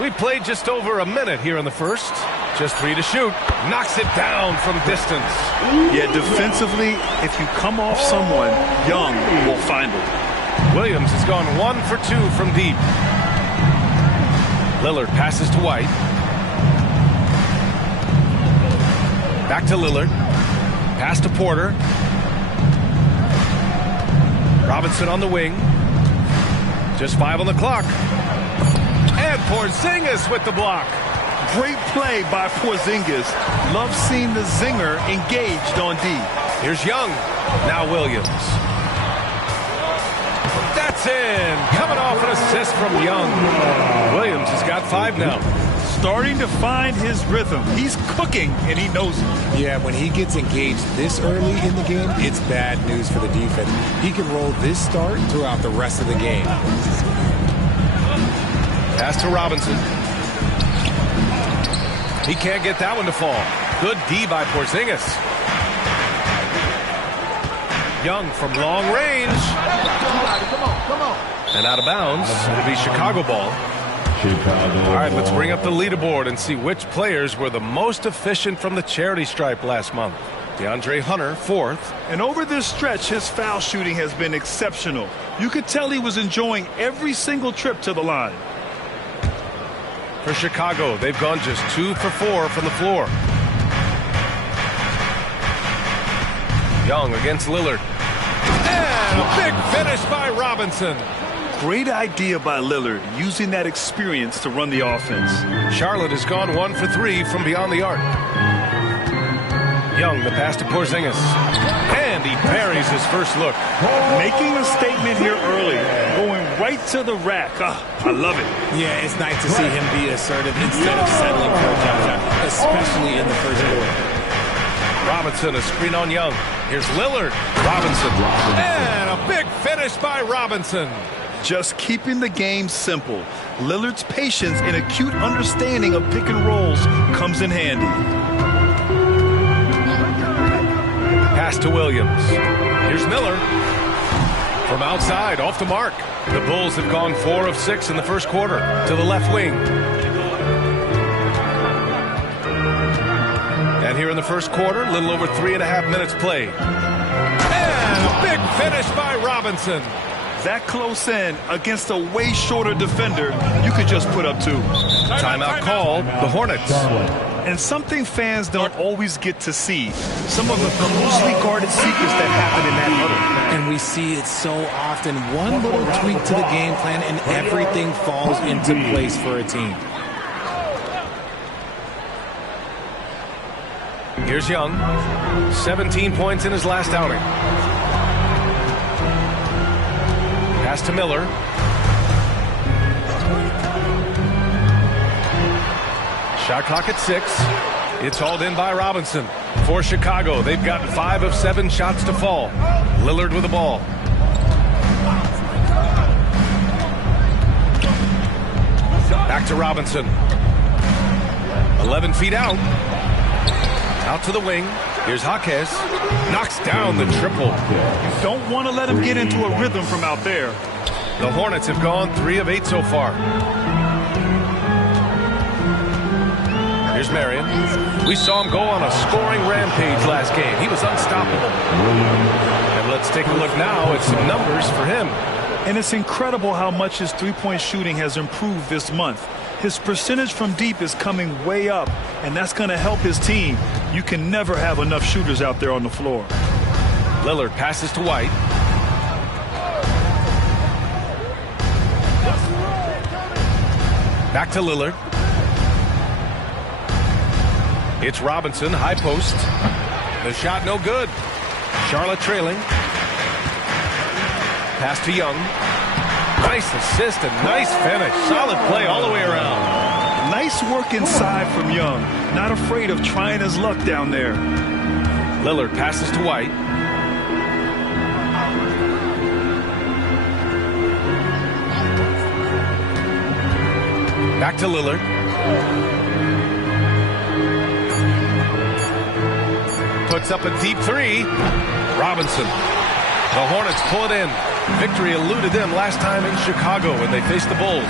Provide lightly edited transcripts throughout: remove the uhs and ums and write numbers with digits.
We played just over a minute here in the first. Just 3 to shoot. Knocks it down from distance. Yeah, defensively, if you come off someone, Young will find it. Williams has gone 1 for 2 from deep. Lillard passes to White. Back to Lillard. Pass to Porter. Robinson on the wing. Just 5 on the clock. And Porzingis with the block. Great play by Porzingis. Love seeing the zinger engaged on D. Here's Young. Now Williams. That's in. Coming off an assist from Young. Williams has got 5 now. Starting to find his rhythm. He's cooking, and he knows it. Yeah, when he gets engaged this early in the game, it's bad news for the defense. He can roll this start throughout the rest of the game. Pass to Robinson. He can't get that one to fall. Good D by Porzingis. Young from long range. Come on. And out of bounds. It'll be Chicago ball. All right, let's bring up the leaderboard and see which players were the most efficient from the charity stripe last month. DeAndre Hunter, 4th. And over this stretch, his foul shooting has been exceptional. You could tell he was enjoying every single trip to the line. For Chicago, they've gone just 2 for 4 from the floor. Young against Lillard. And a big finish by Robinson. Great idea by Lillard, using that experience to run the offense. Charlotte has gone 1 for 3 from beyond the arc. Young, the pass to Porzingis. And he buries his first look. Making a statement here early. Going right to the rack. I love it. Yeah, it's nice to see him be assertive instead of settling for a jump shot, especially in the first quarter. Robinson, a screen on Young. Here's Lillard. Robinson. And a big finish by Robinson. Just keeping the game simple. Lillard's patience and acute understanding of pick and rolls comes in handy. Pass to Williams. Here's Miller. From outside, off the mark. The Bulls have gone 4 of 6 in the first quarter. To the left wing. And here in the first quarter, a little over 3.5 minutes played. And a big finish by Robinson. That close in against a way shorter defender, you could just put up 2. Timeout called, the Hornets. And something fans don't always get to see. Some of the closely guarded secrets that happen in that huddle. And we see it so often. One little tweak to the game plan and everything falls into place for a team. Here's Young. 17 points in his last outing. Pass to Miller. Shot clock at 6. It's hauled in by Robinson. For Chicago, they've gotten 5 of 7 shots to fall. Lillard with the ball. Back to Robinson. 11 feet out. Out to the wing. Here's Jaquez. Knocks down the triple. You don't want to let him get into a rhythm from out there. The Hornets have gone 3 of 8 so far. Here's Marion. We saw him go on a scoring rampage last game. He was unstoppable. And let's take a look now at some numbers for him. And it's incredible how much his three-point shooting has improved this month. His percentage from deep is coming way up, and that's going to help his team. You can never have enough shooters out there on the floor. Lillard passes to White. Back to Lillard. It's Robinson, high post. The shot no good. Charlotte trailing. Pass to Young. Nice assist and nice finish. Solid play all the way around. Nice work inside from Young. Not afraid of trying his luck down there. Lillard passes to White. Back to Lillard. Puts up a deep 3. Robinson. The Hornets pull it in. Victory eluded them last time in Chicago when they faced the Bulls.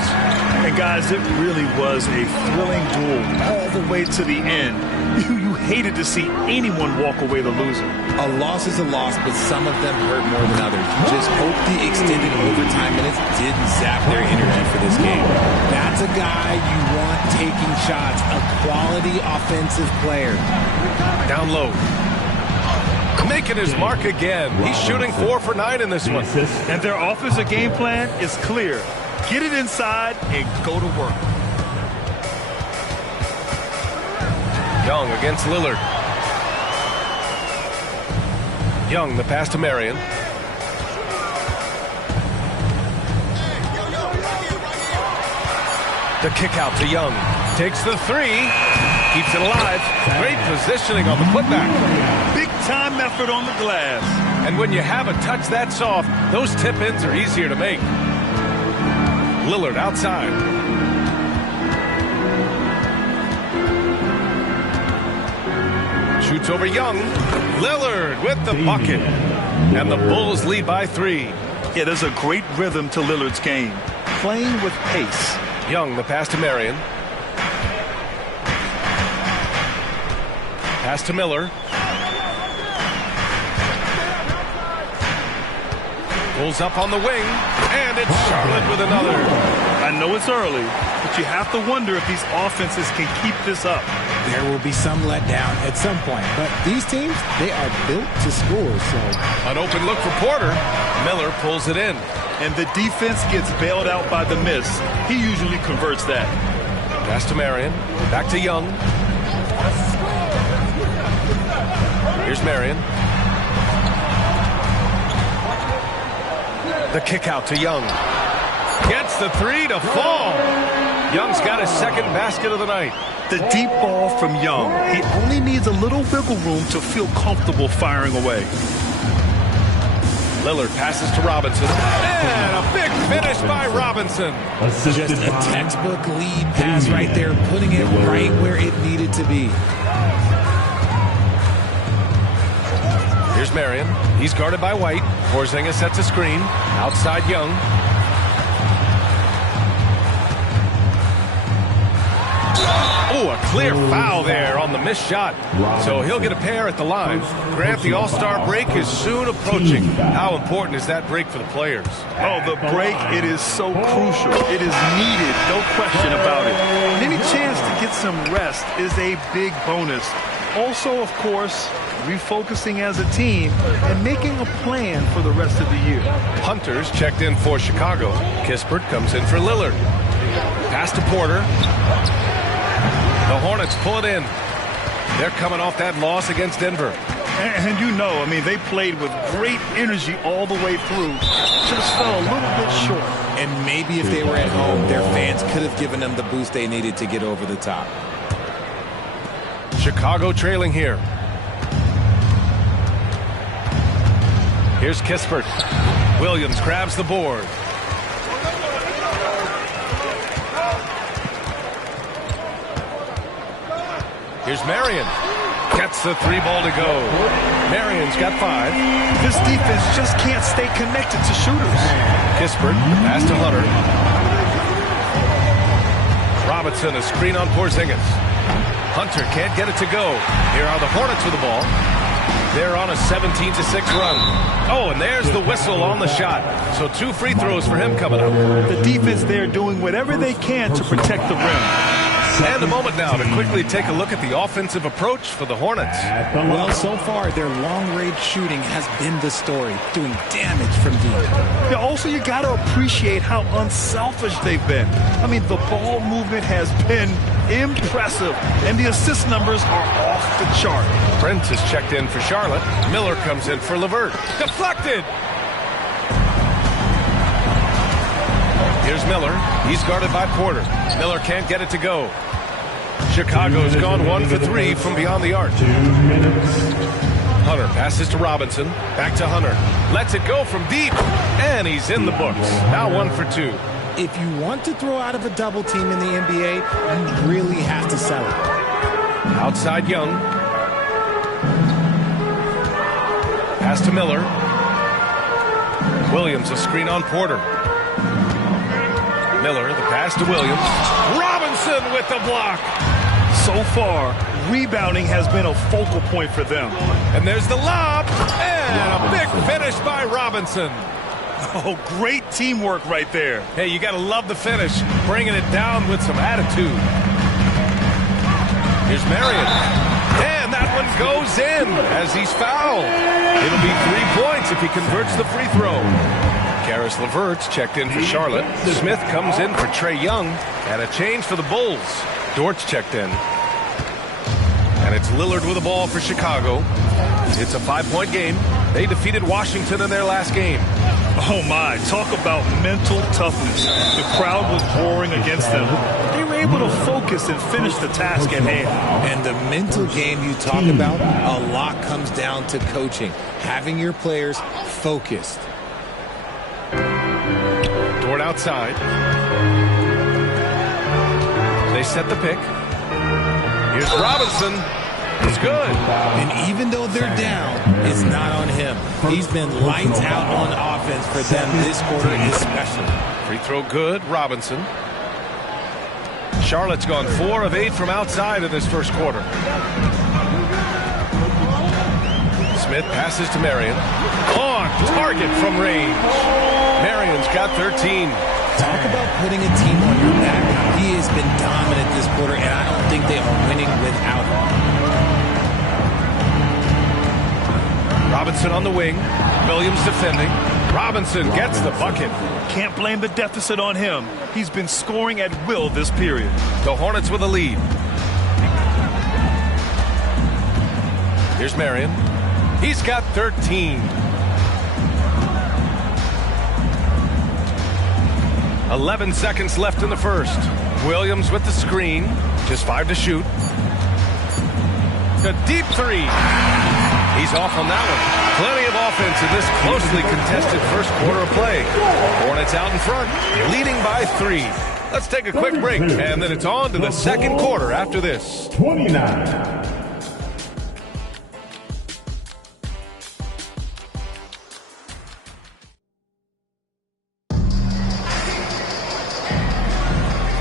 And guys, it really was a thrilling duel all the way to the end. You hated to see anyone walk away the loser. A loss is a loss, but some of them hurt more than others. You just hope the extended overtime minutes didn't zap their energy for this game. That's a guy you want taking shots, a quality offensive player. Down low. Making his mark again. He's shooting 4 for 9 in this one. And their offensive game plan is clear. Get it inside and go to work. Young against Lillard. Young, the pass to Marion. The kick out to Young. Takes the 3. Keeps it alive. Great positioning on the putback. Big time effort on the glass. And when you have a touch that soft, those tip-ins are easier to make. Lillard outside. Shoots over Young. Lillard with the bucket. And the Bulls lead by 3. Yeah, there's a great rhythm to Lillard's game. Playing with pace. Young, the pass to Marion. Pass to Miller. Pulls up on the wing. And it's Charlotte with another. I know it's early, but you have to wonder if these offenses can keep this up. There will be some letdown at some point, but these teams, they are built to score. So an open look for Porter. Miller pulls it in. And the defense gets bailed out by the miss. He usually converts that. Pass to Marion. Back to Young. Here's Marion. The kick out to Young. Gets the 3 to fall. Young's got his second basket of the night. The deep ball from Young. He only needs a little wiggle room to feel comfortable firing away. Lillard passes to Robinson. And a big finish by Robinson. Just a textbook lead pass right there, putting it right where it needed to be. Here's Marion. He's guarded by White. Porzingis sets a screen. Outside Young. Oh, a clear foul there on the missed shot. So he'll get a pair at the line. Grant, the All-Star break is soon approaching. How important is that break for the players? Oh, the break, it is so crucial. It is needed, no question about it. And any chance to get some rest is a big bonus. Also, of course, refocusing as a team and making a plan for the rest of the year. Hunter's checked in for Chicago. Kispert comes in for Lillard. Pass to Porter. The Hornets pull it in. They're coming off that loss against Denver. And you know, I mean, they played with great energy all the way through. Just fell a little bit short. And maybe if they were at home, their fans could have given them the boost they needed to get over the top. Chicago trailing here. Here's Kispert. Williams grabs the board. Here's Marion. Gets the 3 ball to go. Marion's got 5. This defense just can't stay connected to shooters. Kispert, pass to Hunter. Robinson, a screen on Porzingis. Hunter can't get it to go. Here are the Hornets with the ball. They're on a 17-6 run. Oh, and there's the whistle on the shot. So 2 free throws for him coming up. The defense there doing whatever they can to protect the rim. And a moment now to quickly take a look at the offensive approach for the Hornets. Well, so far, their long-range shooting has been the story, doing damage from deep. Yeah, also, you got to appreciate how unselfish they've been. I mean, the ball movement has been impressive, and the assist numbers are off the chart. Brent is checked in for Charlotte. Miller comes in for LeVert. Deflected! Here's Miller. He's guarded by Porter. Miller can't get it to go. Chicago's gone 1 for 3 from beyond the arc. Hunter passes to Robinson. Back to Hunter. Lets it go from deep. And he's in the books. Now 1 for 2. If you want to throw out of a double team in the NBA, you really have to sell it. Outside Young. Pass to Miller. Williams, a screen on Porter. Miller, the pass to Williams. Robinson with the block. So far, rebounding has been a focal point for them. And there's the lob. And a big finish by Robinson. Oh, great teamwork right there. Hey, you got to love the finish. Bringing it down with some attitude. Here's Marion. And that one goes in as he's fouled. It'll be 3 points if he converts the free throw. Karis LeVert's checked in for Charlotte. Smith comes in for Trae Young. And a change for the Bulls. Dort's checked in. And it's Lillard with the ball for Chicago. It's a 5-point game. They defeated Washington in their last game. Oh my, talk about mental toughness. The crowd was roaring against them. They were able to focus and finish the task at hand. And the mental game you talk about, a lot comes down to coaching. Having your players focused. Dort outside. They set the pick. Here's Robinson. It's good. And even though they're down, it's not on him. He's been lights out on offense for them this quarter especially. Free throw good, Robinson. Charlotte's gone 4 of 8 from outside in this first quarter. Smith passes to Marion. On target from range. Marion's got 13. Talk about putting a team on your back. He has been dominant this quarter, and I don't think they are winning without him. Robinson on the wing. Williams defending. Robinson gets the bucket. Can't blame the deficit on him. He's been scoring at will this period. The Hornets with a lead. Here's Marion. He's got 13. 11 seconds left in the first. Williams with the screen. Just 5 to shoot. A deep 3. He's off on that one. Plenty of offense in this closely contested first quarter of play. Hornets out in front, leading by 3. Let's take a quick break, and then it's on to the second quarter after this. 29.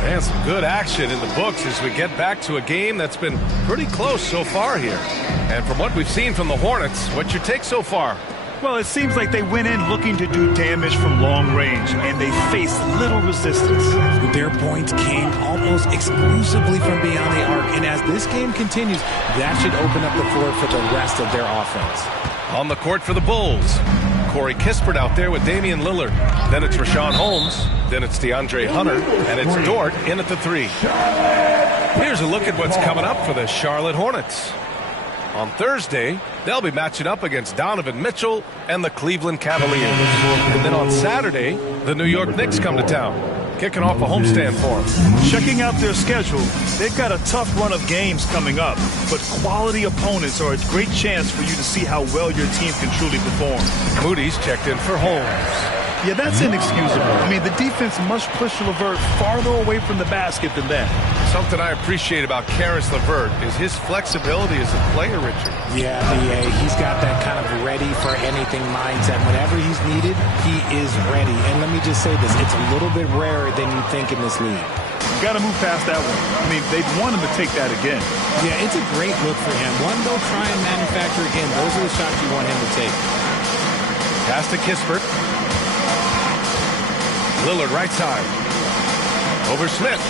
And some good action in the books as we get back to a game that's been pretty close so far here. And from what we've seen from the Hornets, what's your take so far? Well, it seems like they went in looking to do damage from long range, and they faced little resistance. Their points came almost exclusively from beyond the arc, and as this game continues, that should open up the floor for the rest of their offense. On the court for the Bulls, Corey Kispert out there with Damian Lillard. Then it's Rashawn Holmes. Then it's DeAndre Hunter. And it's Dort in at the 3. Here's a look at what's coming up for the Charlotte Hornets. On Thursday, they'll be matching up against Donovan Mitchell and the Cleveland Cavaliers. And then on Saturday, the New York Knicks come to town, kicking off a homestand for them. Checking out their schedule, they've got a tough run of games coming up, but quality opponents are a great chance for you to see how well your team can truly perform. Moody's checked in for Holmes. Yeah, that's inexcusable. I mean, the defense must push LeVert farther away from the basket than that. Something I appreciate about Karis LeVert is his flexibility as a player, Richard. Yeah, he's got that kind of ready for anything mindset. Whenever he's needed, he is ready. And let me just say this, it's a little bit rarer than you think in this league. You got to move past that one. I mean, they'd want him to take that again. Yeah, it's a great look for him. One, they'll try and manufacture again. Those are the shots you want him to take. Pass to Kispert. Lillard right side. Over Smith.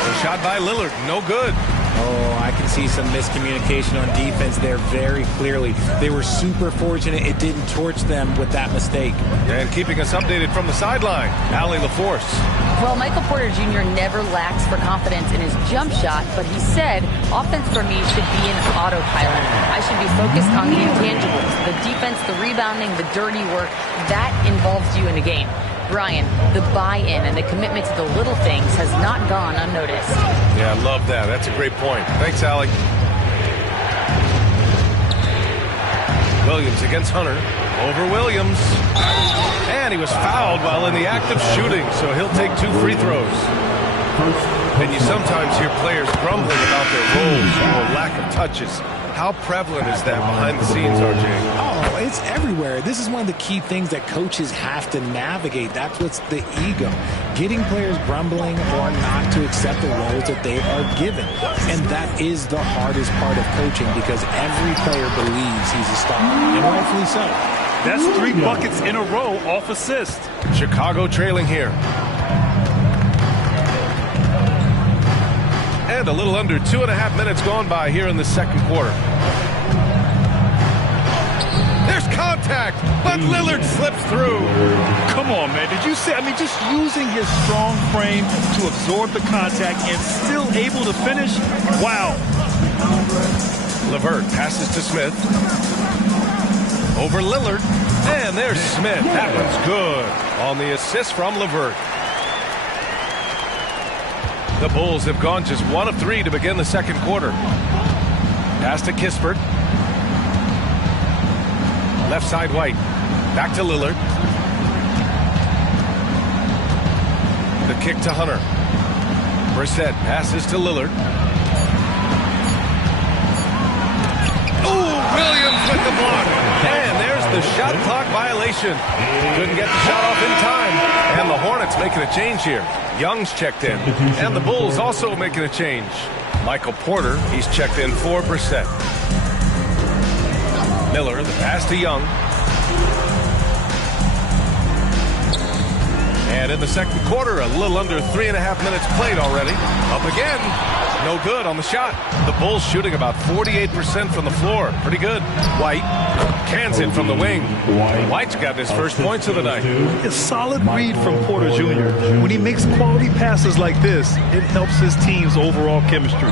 The shot by Lillard, no good. Oh, I can see some miscommunication on defense there very clearly. They were super fortunate it didn't torch them with that mistake. And keeping us updated from the sideline, Allie LaForce. Well, Michael Porter Jr. never lacks for confidence in his jump shot, but he said, offense for me should be an autopilot. I should be focused on the intangibles, the defense, the rebounding, the dirty work. That involves you in the game. Brian, the buy-in and the commitment to the little things has not gone unnoticed. Yeah, I love that. That's a great point. Thanks, Allie. Williams against Hunter. Over Williams. And he was fouled while in the act of shooting, so he'll take 2 free throws. And you sometimes hear players grumbling about their roles or lack of touches. How prevalent is that behind the scenes, RJ? Oh, it's everywhere. This is one of the key things that coaches have to navigate. That's what's the ego. Getting players grumbling or not to accept the roles that they are given. And that is the hardest part of coaching because every player believes he's a star, and rightfully so. That's 3 buckets in a row off assist. Chicago trailing here. And a little under 2.5 minutes gone by here in the second quarter. There's contact, but Lillard slips through. Come on, man. Did you see? I mean, just using his strong frame to absorb the contact and still able to finish. Wow. LeVert passes to Smith. Over Lillard. And there's Smith. That one's good on the assist from LeVert. The Bulls have gone just 1 of 3 to begin the second quarter. Pass to Kispert. Left side White. Back to Lillard. The kick to Hunter. Brissett passes to Lillard. Oh, Williams with the block. And there's the shot clock violation. Couldn't get the shot off in time. And the Hornets making a change here. Young's checked in. And the Bulls also making a change. Michael Porter, he's checked in for Brissett. Miller, the pass to Young. And in the second quarter, a little under 3.5 minutes played already. Up again. No good on the shot. The Bulls shooting about 48% from the floor. Pretty good. White cans it from the wing. White's got his first points of the night. A solid read from Porter Jr. When he makes quality passes like this, it helps his team's overall chemistry.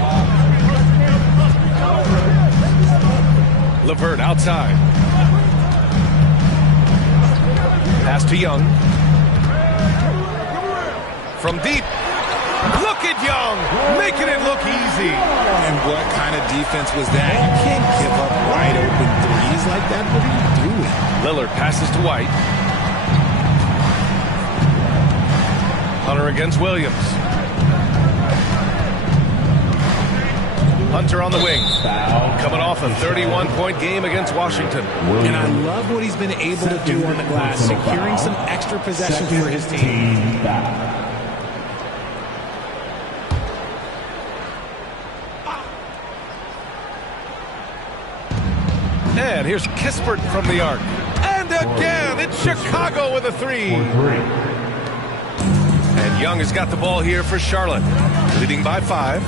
LeVert outside. Pass to Young. From deep. Look at Young, making it look easy. And what kind of defense was that? You can't give up wide open threes like that. What are you doing? Lillard passes to White. Hunter against Williams. Hunter on the wing. Coming off a 31-point game against Washington. And I love what he's been able to do on the glass, securing some extra possessions for his team. And here's Kispert from the arc. And again, it's Chicago with a 3. And Young has got the ball here for Charlotte. Leading by 5.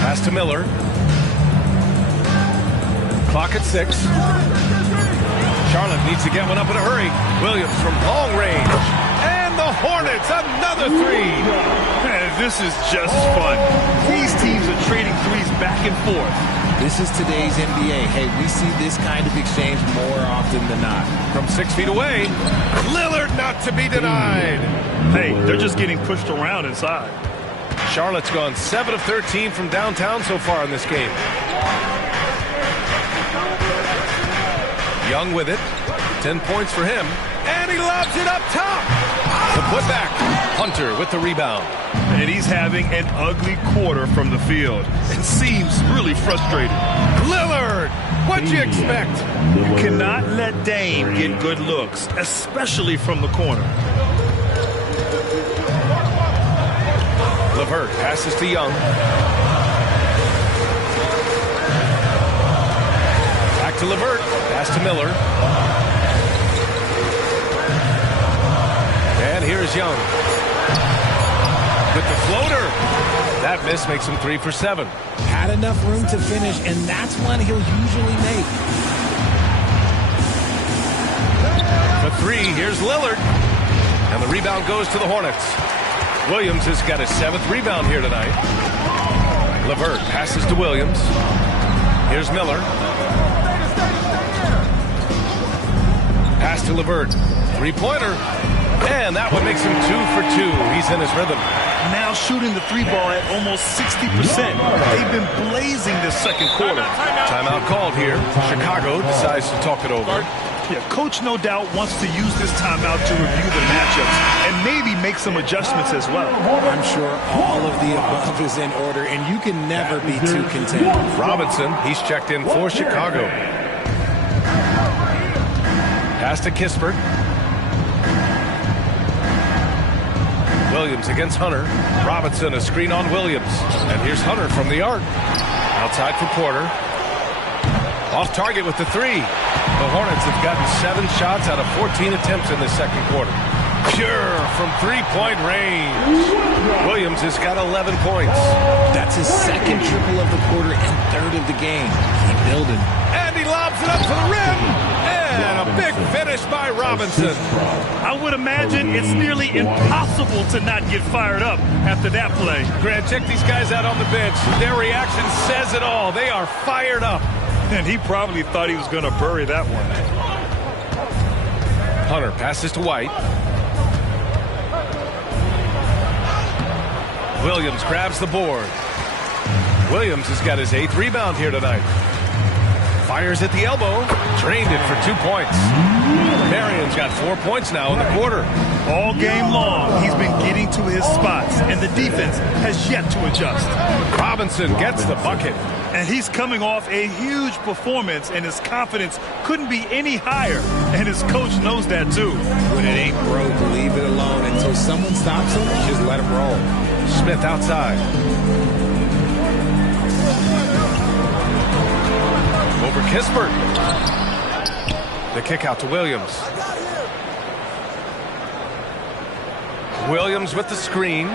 Pass to Miller. Clock at 6. Charlotte needs to get one up in a hurry. Williams from long range. And the Hornets, another 3. Man, this is just fun. These teams are trading threes back and forth. This is today's NBA. Hey, we see this kind of exchange more often than not. From 6 feet away, Lillard not to be denied. Hey, they're just getting pushed around inside. Charlotte's gone 7 of 13 from downtown so far in this game. Young with it. 10 points for him. And he lobs it up top. The putback. Hunter with the rebound. And he's having an ugly quarter from the field. It seems really frustrated. Lillard, what'd you expect? You cannot let Dame get good looks, especially from the corner. LeVert passes to Young. Back to LeVert. Pass to Miller. And here's Young. With the floater. That miss makes him 3 for 7. Had enough room to finish, and that's one he'll usually make. For 3, here's Lillard. And the rebound goes to the Hornets. Williams has got his 7th rebound here tonight. LeVert passes to Williams. Here's Miller. Pass to LeVert. 3-pointer. And that one makes him 2 for 2. He's in his rhythm. Now shooting the 3 ball at almost 60%. They've been blazing this second quarter. Timeout called here. Chicago decides to talk it over. Yeah, coach no doubt wants to use this timeout to review the matchups and maybe make some adjustments as well. I'm sure all of the above is in order, and you can never be too content. Robinson, he's checked in for Chicago. Pass to Kispert. Williams against Hunter. Robinson, a screen on Williams. And here's Hunter from the arc. Outside for Porter. Off target with the three. The Hornets have gotten 7 shots out of 14 attempts in the second quarter. Pure from three-point range. Williams has got 11 points. That's his second triple of the quarter and third of the game. Keep building. And he lobs it up to the rim. And a big finish by Robinson. I would imagine it's nearly impossible to not get fired up after that play. Grant, check these guys out on the bench. Their reaction says it all. They are fired up. And he probably thought he was going to bury that one. Hunter passes to White. Williams grabs the board. Williams has got his 8th rebound here tonight. Fires at the elbow. Drained it for 2 points. Marion's got 4 points now in the quarter. All game long, he's been getting to his spots, and the defense has yet to adjust. Robinson gets the bucket. And he's coming off a huge performance, and his confidence couldn't be any higher. And his coach knows that, too. When it ain't broke, leave it alone. Until someone stops him, just let him roll. Smith outside. Over Kispert. The kick out to Williams. Williams with the screen.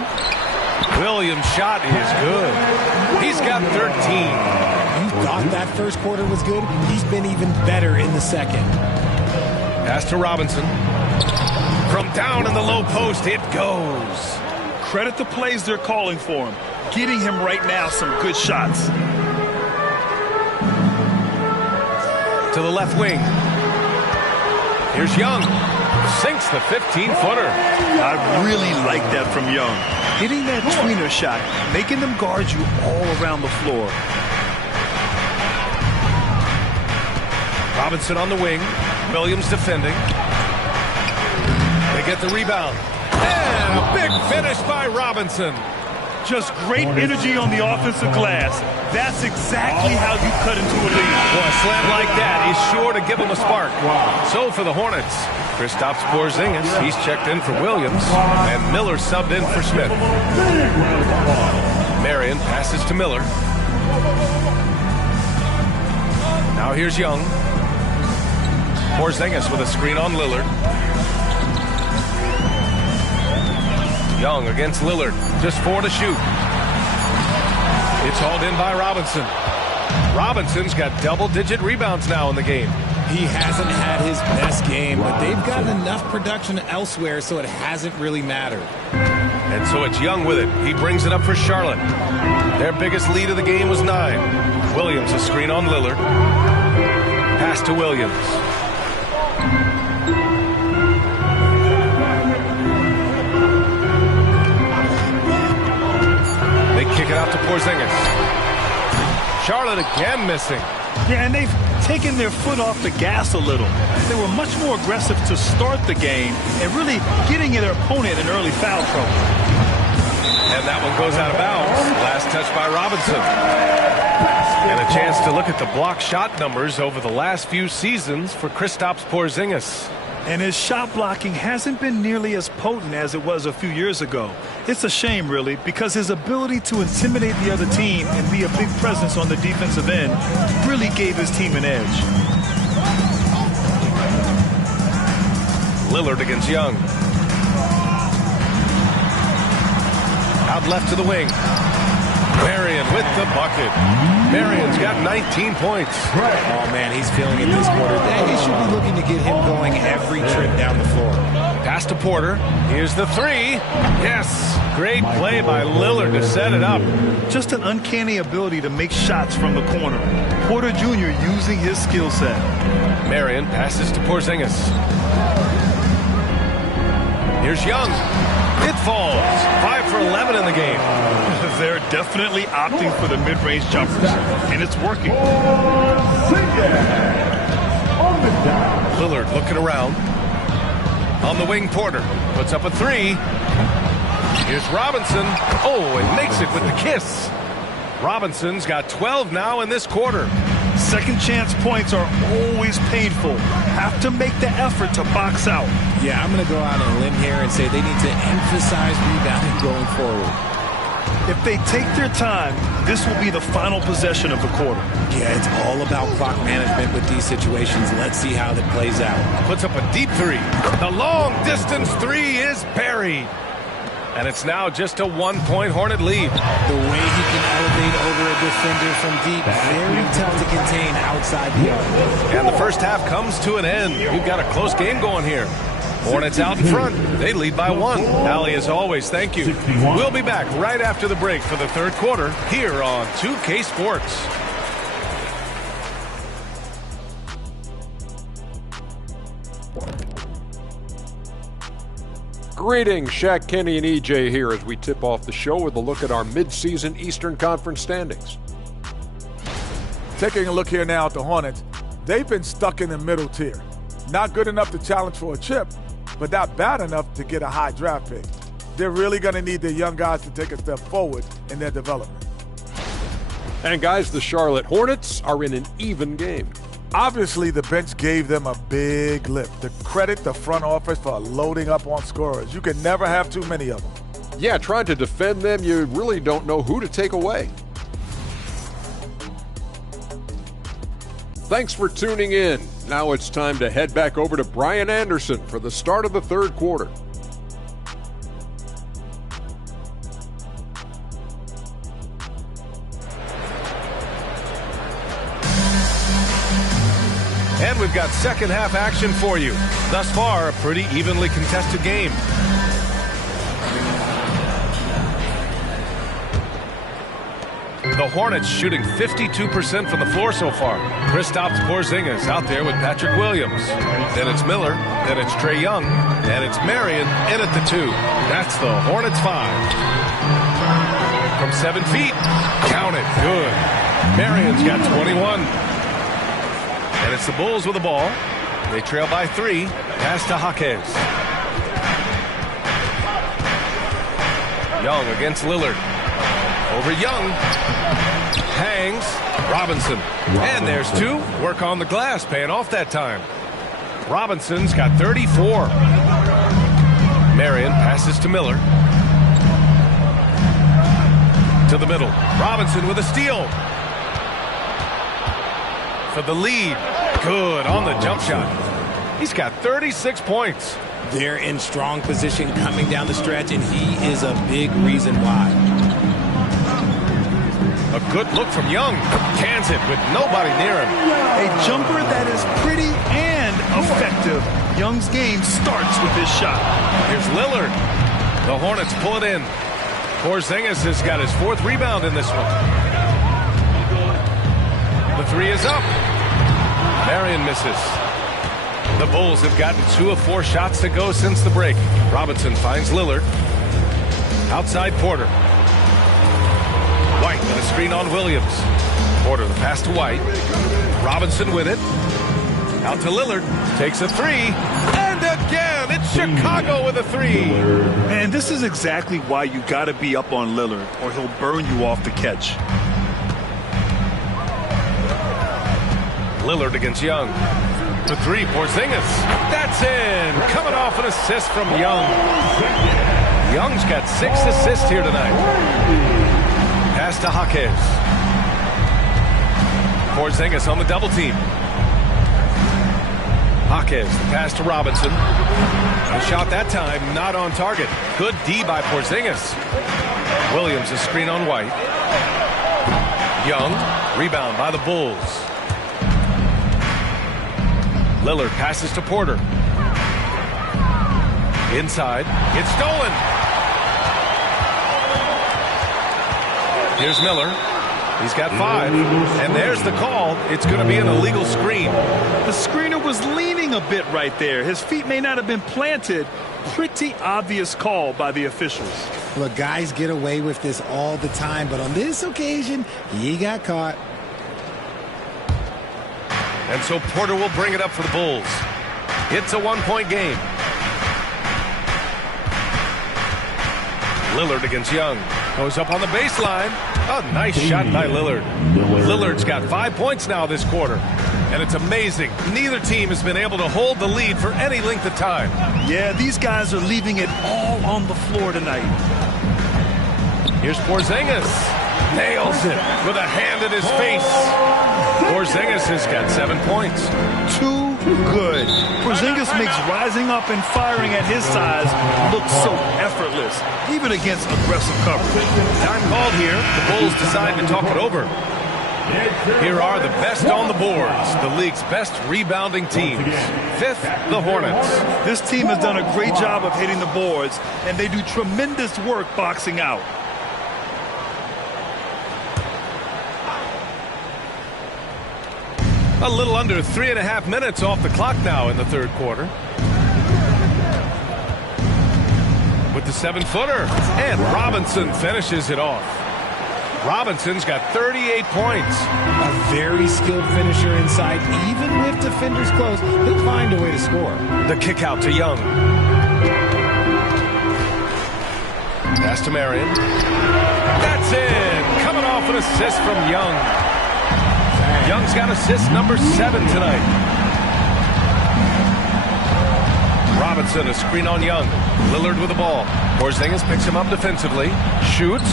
Williams' shot is good. He's got 13. You thought that first quarter was good? He's been even better in the second. Pass to Robinson. From down in the low post, it goes. Credit the plays they're calling for him. Getting him right now some good shots. To the left wing. Here's Young. Sinks the 15-footer. I really like that from Young. Hitting that tweener shot, making them guard you all around the floor. Robinson on the wing. Williams defending. They get the rebound. And a big finish by Robinson. Just great energy on the offensive glass. That's exactly how you cut into a lead. Well, a slam like that is sure to give them a spark. So for the Hornets, Kristaps Porzingis, he's checked in for Williams, and Miller subbed in for Smith. Marion passes to Miller. Now here's Young. Porzingis with a screen on Lillard. Young against Lillard, just 4 to shoot. It's hauled in by Robinson. Robinson's got double-digit rebounds now in the game. He hasn't had his best game, but they've gotten enough production elsewhere, so it hasn't really mattered. And so it's Young with it. He brings it up for Charlotte. Their biggest lead of the game was 9. Williams a screen on Lillard. Pass to Williams. Kick it out to Porzingis. Charlotte again missing. Yeah, and they've taken their foot off the gas a little. They were much more aggressive to start the game and really getting their opponent in early foul trouble. And that one goes out of bounds. Last touch by Robinson. And a chance to look at the block shot numbers over the last few seasons for Kristaps Porzingis. And his shot blocking hasn't been nearly as potent as it was a few years ago. It's a shame, really, because his ability to intimidate the other team and be a big presence on the defensive end really gave his team an edge. Lillard against Young. Out left to the wing. Marion with the bucket. Marion's got 19 points. Oh, man, he's feeling it this quarter. They should be looking to get him going every trip down the floor. Pass to Porter. Here's the 3. Yes. Great play by Lillard to set it up. Just an uncanny ability to make shots from the corner. Porter Jr. using his skill set. Marion passes to Porzingis. Here's Young. It falls. 5 for 11 in the game. They're definitely opting for the mid-range jumpers, and it's working. Lillard looking around. On the wing, Porter puts up a three. Here's Robinson. Oh, and makes it with the kiss. Robinson's got 12 now in this quarter. Second chance points are always painful. Have to make the effort to box out. Yeah, I'm going to go out on a limb here and say they need to emphasize rebounding going forward. If they take their time, this will be the final possession of the quarter. Yeah, it's all about clock management with these situations. Let's see how that plays out. Puts up a deep three. The long distance three is buried. And it's now just a 1-point Hornet lead. The way he can elevate over a defender from deep, very tough to contain outside the arc. And the first half comes to an end. We've got a close game going here. Hornets out in front. They lead by 1. Allie, as always, thank you. We'll be back right after the break for the third quarter here on 2K Sports. Greetings, Shaq, Kenny, and EJ here as we tip off the show with a look at our midseason Eastern Conference standings. Taking a look here now at the Hornets, they've been stuck in the middle tier. Not good enough to challenge for a chip, but not bad enough to get a high draft pick. They're really going to need their young guys to take a step forward in their development. And guys, the Charlotte Hornets are in an even game. Obviously, the bench gave them a big lift. To credit the front office for loading up on scorers. You can never have too many of them. Yeah, trying to defend them, you really don't know who to take away. Thanks for tuning in. Now it's time to head back over to Brian Anderson for the start of the third quarter. And we've got second half action for you. Thus far, a pretty evenly contested game. The Hornets shooting 52% from the floor so far. Kristaps Porzingis out there with Patrick Williams. Then it's Miller. Then it's Trae Young. And it's Marion in at the 2. That's the Hornets 5. From 7 feet. Count it. Good. Marion's got 21. And it's the Bulls with the ball. They trail by 3. Pass to Jaquez. Young against Lillard. Over Young. Hangs. Robinson. And there's 2. Work on the glass. Paying off that time. Robinson's got 34. Marion passes to Miller. To the middle. Robinson with a steal. For the lead. Good on the jump shot. He's got 36 points. They're in strong position coming down the stretch, and he is a big reason why. A good look from Young. Cans it with nobody near him. A jumper that is pretty and effective. Young's game starts with his shot. Here's Lillard. The Hornets pull it in. Porzingis has got his 4th rebound in this one. The 3 is up. Marion misses. The Bulls have gotten 2 of 4 shots to go since the break. Robinson finds Lillard. Outside Porter. White with a screen on Williams. Porter the pass to White. Robinson with it. Out to Lillard. Takes a 3. And again, it's Chicago with a 3. And this is exactly why you got to be up on Lillard, or he'll burn you off the catch. Lillard against Young. The 3, Porzingis. That's in. Coming off an assist from Young. Young's got 6 assists here tonight. Pass to Jaquez. Porzingis on the double team. Jaquez, the pass to Robinson. A shot that time, not on target. Good D by Porzingis. Williams, a screen on White. Young, rebound by the Bulls. Lillard passes to Porter. Inside. It's stolen. Here's Miller. He's got 5. And there's the call. It's going to be an illegal screen. The screener was leaning a bit right there. His feet may not have been planted. Pretty obvious call by the officials. Look, guys get away with this all the time, but on this occasion, he got caught. And so Porter will bring it up for the Bulls. It's a one-point game. Lillard against Young. Goes up on the baseline. A nice shot by Lillard. Lillard's got 5 points now this quarter. And it's amazing. Neither team has been able to hold the lead for any length of time. Yeah, these guys are leaving it all on the floor tonight. Here's Porzingis. Nails it with a hand in his face. Porzingis has got 7 points. Too good. Porzingis makes rising up and firing at his size look so effortless, even against aggressive coverage. Time called here. The Bulls decide to talk it over. Here are the best on the boards, the league's best rebounding teams. Fifth, the Hornets. This team has done a great job of hitting the boards, and they do tremendous work boxing out. A little under 3.5 minutes off the clock now in the third quarter. With the 7-footer, and Robinson finishes it off. Robinson's got 38 points. A very skilled finisher inside. Even with defenders close, he'll find a way to score. The kick out to Young. Pass to Marion. That's in. Coming off an assist from Young. Young's got assist number 7 tonight. Robinson, a screen on Young. Lillard with the ball. Porzingis picks him up defensively. Shoots.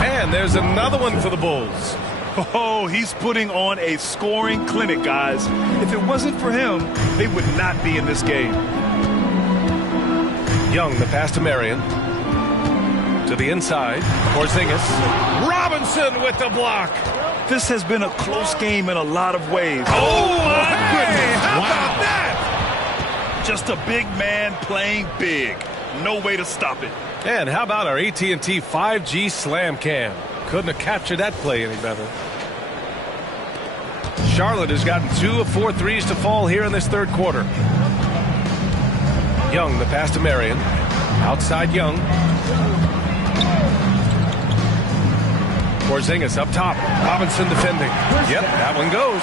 And there's another one for the Bulls. Oh, he's putting on a scoring clinic, guys. If it wasn't for him, they would not be in this game. Young, the pass to Marion. To the inside. Porzingis. Robinson with the block. This has been a close game in a lot of ways. Oh, my goodness. How about that? Just a big man playing big. No way to stop it. And how about our AT&T 5G Slam Cam? Couldn't have captured that play any better. Charlotte has gotten 2 of 4 threes to fall here in this third quarter. Young, the pass to Marion. Outside Young. Porzingis up top. Robinson defending. Yep, that one goes.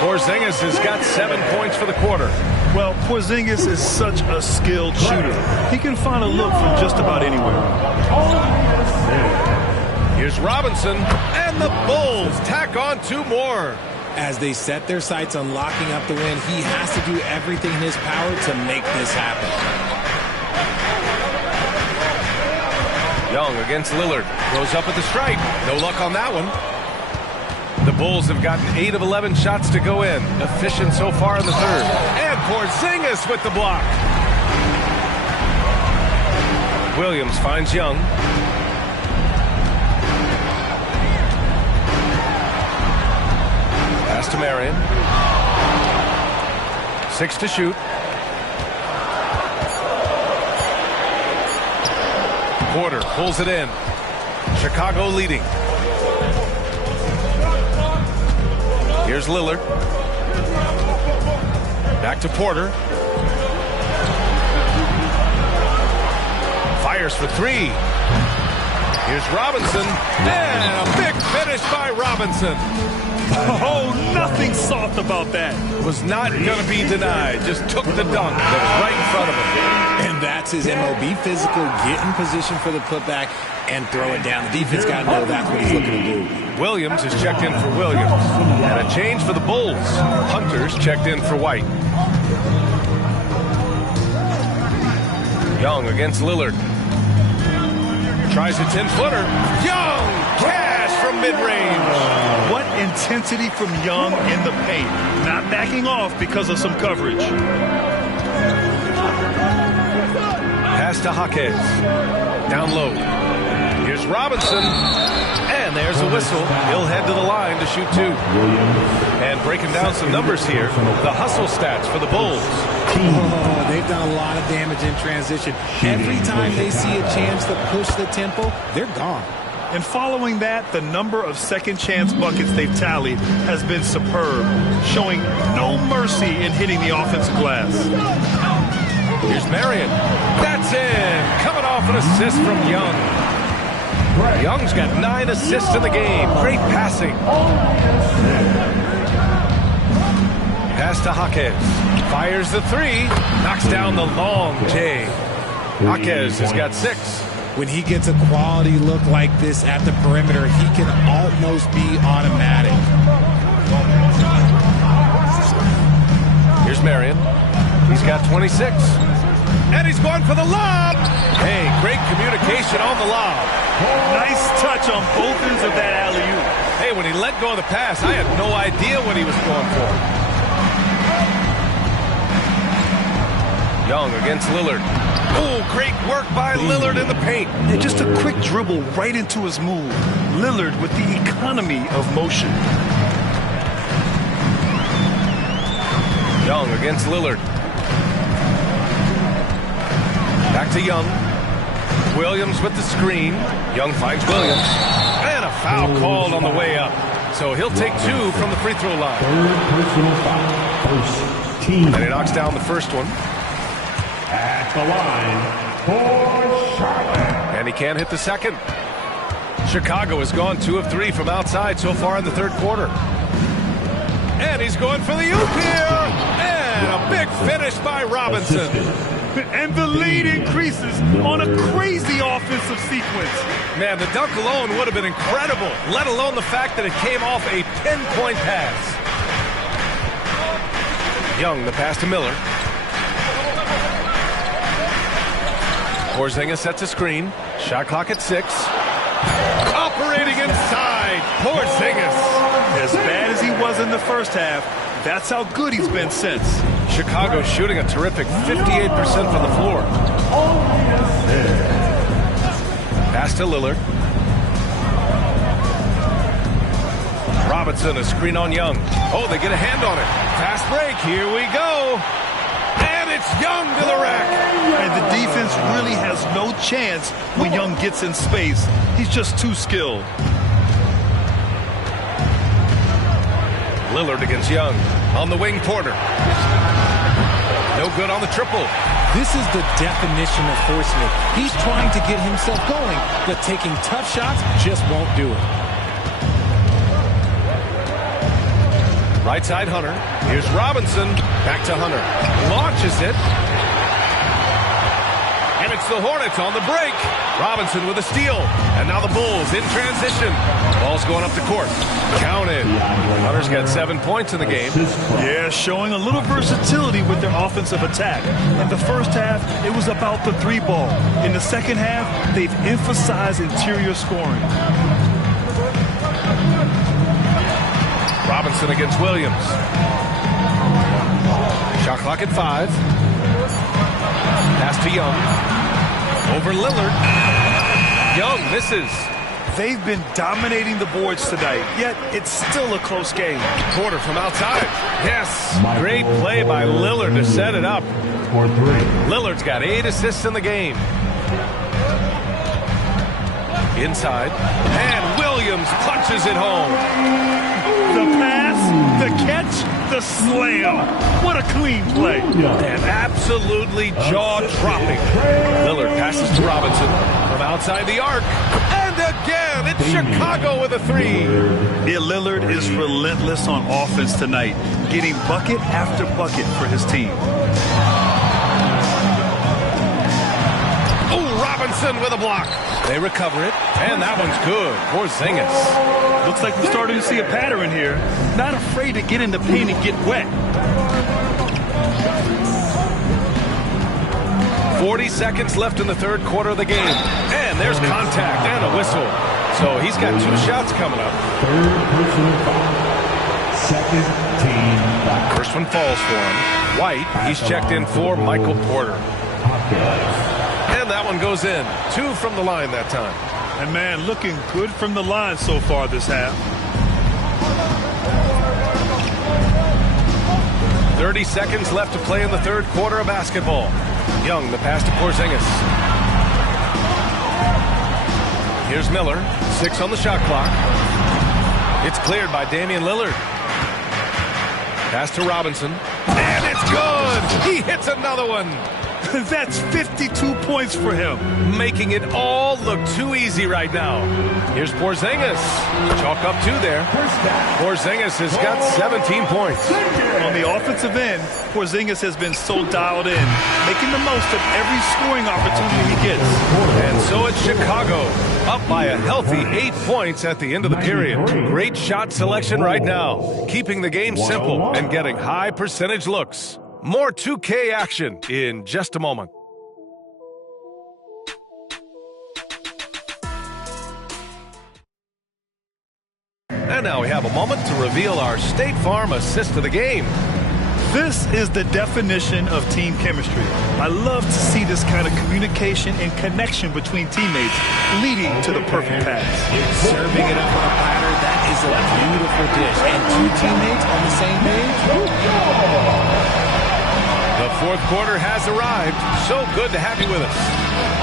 Porzingis has got 7 points for the quarter. Well, Porzingis is such a skilled shooter. He can find a look from just about anywhere. Here's Robinson, and the Bulls tack on 2 more. As they set their sights on locking up the win, he has to do everything in his power to make this happen. Young against Lillard. Goes up at the stripe. No luck on that one. The Bulls have gotten 8 of 11 shots to go in. Efficient so far in the third. And Porzingis with the block. Williams finds Young. Pass to Marion. 6 to shoot. Porter pulls it in. Chicago leading. Here's Lillard. Back to Porter. Fires for 3. Here's Robinson. And a big finish by Robinson. Oh, nothing soft about that. Was not going to be denied. Just took the dunk that was right in front of him. And that's his MO. Be physical, get in position for the putback, and throw it down. The defense got to know that's what he's looking to do. Williams is checked in for Williams. And a change for the Bulls. Hunter's checked in for White. Young against Lillard. Tries a 10-footer. Young! Cash from mid-range. What intensity from Young in the paint. Not backing off because of some coverage. Pass to Jaquez. Down low. Here's Robinson. And there's a whistle. He'll head to the line to shoot 2. And breaking down some numbers here. The hustle stats for the Bulls. Oh, they've done a lot of damage in transition. Every time they see a chance to push the tempo, they're gone. And following that, the number of second chance buckets they've tallied has been superb, showing no mercy in hitting the offensive glass. Here's Marion. That's in. Coming off an assist from Young. Young's got 9 assists in the game. Great passing. Pass to Jaquez. Fires the three. Knocks down the long J. Jaquez has got 6. When he gets a quality look like this at the perimeter, he can almost be automatic. Here's Marion. He's got 26. And he's going for the lob. Hey, great communication on the lob. Nice touch on both ends of that alley-oop. Hey, when he let go of the pass, I had no idea what he was going for. Young against Lillard. Oh, great work by Lillard in the paint. And just a quick dribble right into his move. Lillard with the economy of motion. Young against Lillard. Back to Young. Williams with the screen. Young finds Williams. And a foul called on the way up. So he'll take 2 from the free throw line. Personal foul. First team. And he knocks down the first one. At the line for Charlotte. And he can't hit the second. Chicago has gone 2 of 3 from outside so far in the third quarter. And he's going for the oop here. And a big finish by Robinson. And the lead increases on a crazy offensive sequence. Man, the dunk alone would have been incredible, let alone the fact that it came off a pinpoint pass. Young, the pass to Miller. Porzingis sets a screen. Shot clock at 6. Operating inside. Porzingis. As bad as he was in the first half, that's how good he's been since. Chicago shooting a terrific 58% from the floor. Pass to Lillard. Robinson, a screen on Young. Oh, they get a hand on it. Fast break. Here we go. And it's Young to the rack. And the defense really has no chance when Young gets in space. He's just too skilled. Lillard against Young. On the wing, Porter. No good on the triple. This is the definition of forcing it. He's trying to get himself going, but taking tough shots just won't do it. Right side, Hunter. Here's Robinson. Back to Hunter. Launches it. And it's the Hornets on the break. Robinson with a steal. And now the Bulls in transition. Ball's going up the court. Counted. Hunter's got 7 points in the game. Yeah, showing a little versatility with their offensive attack. In the first half, it was about the 3-ball. In the second half, they've emphasized interior scoring. Robinson against Williams. Shot clock at 5. Pass to Young. Over Lillard. Young misses. They've been dominating the boards tonight, yet it's still a close game. Porter from outside. Yes. Great play by Lillard to set it up. For 3. Lillard's got 8 assists in the game. Inside. And Williams punches it home. The pass, the catch, the slam. What a clean play. And absolutely jaw-dropping. Lillard passes to Robinson from outside the arc. And again, it's Chicago with a 3. Yeah, Lillard is relentless on offense tonight, getting bucket after bucket for his team. Oh, Robinson with a block. They recover it, and that one's good. Porzingis. Looks like we're starting to see a pattern here. Not afraid to get in the paint and get wet. 40 seconds left in the third quarter of the game. And there's contact and a whistle. So he's got 2 shots coming up. Third personal foul. Second team foul. First one falls for him. White, he's checked in for Michael Porter. And that one goes in. 2 from the line that time. And man, looking good from the line so far this half. 30 seconds left to play in the third quarter of basketball. Young, the pass to Porzingis. Here's Miller. 6 on the shot clock. It's cleared by Damian Lillard. Pass to Robinson. And it's good! He hits another one. That's 52 points for him. Making it all look too easy right now. Here's Porzingis. Chalk up 2 there. Porzingis has got 17 points. On the offensive end, Porzingis has been so dialed in, making the most of every scoring opportunity he gets. And so it's Chicago, up by a healthy 8 points at the end of the period. Great shot selection right now, keeping the game simple and getting high percentage looks. More 2K action in just a moment. And now we have a moment to reveal our State Farm assist of the game. This is the definition of team chemistry. I love to see this kind of communication and connection between teammates leading to the perfect pass. Serving it up on a platter, that is a beautiful dish. And 2 teammates on the same page. The fourth quarter has arrived. So good to have you with us.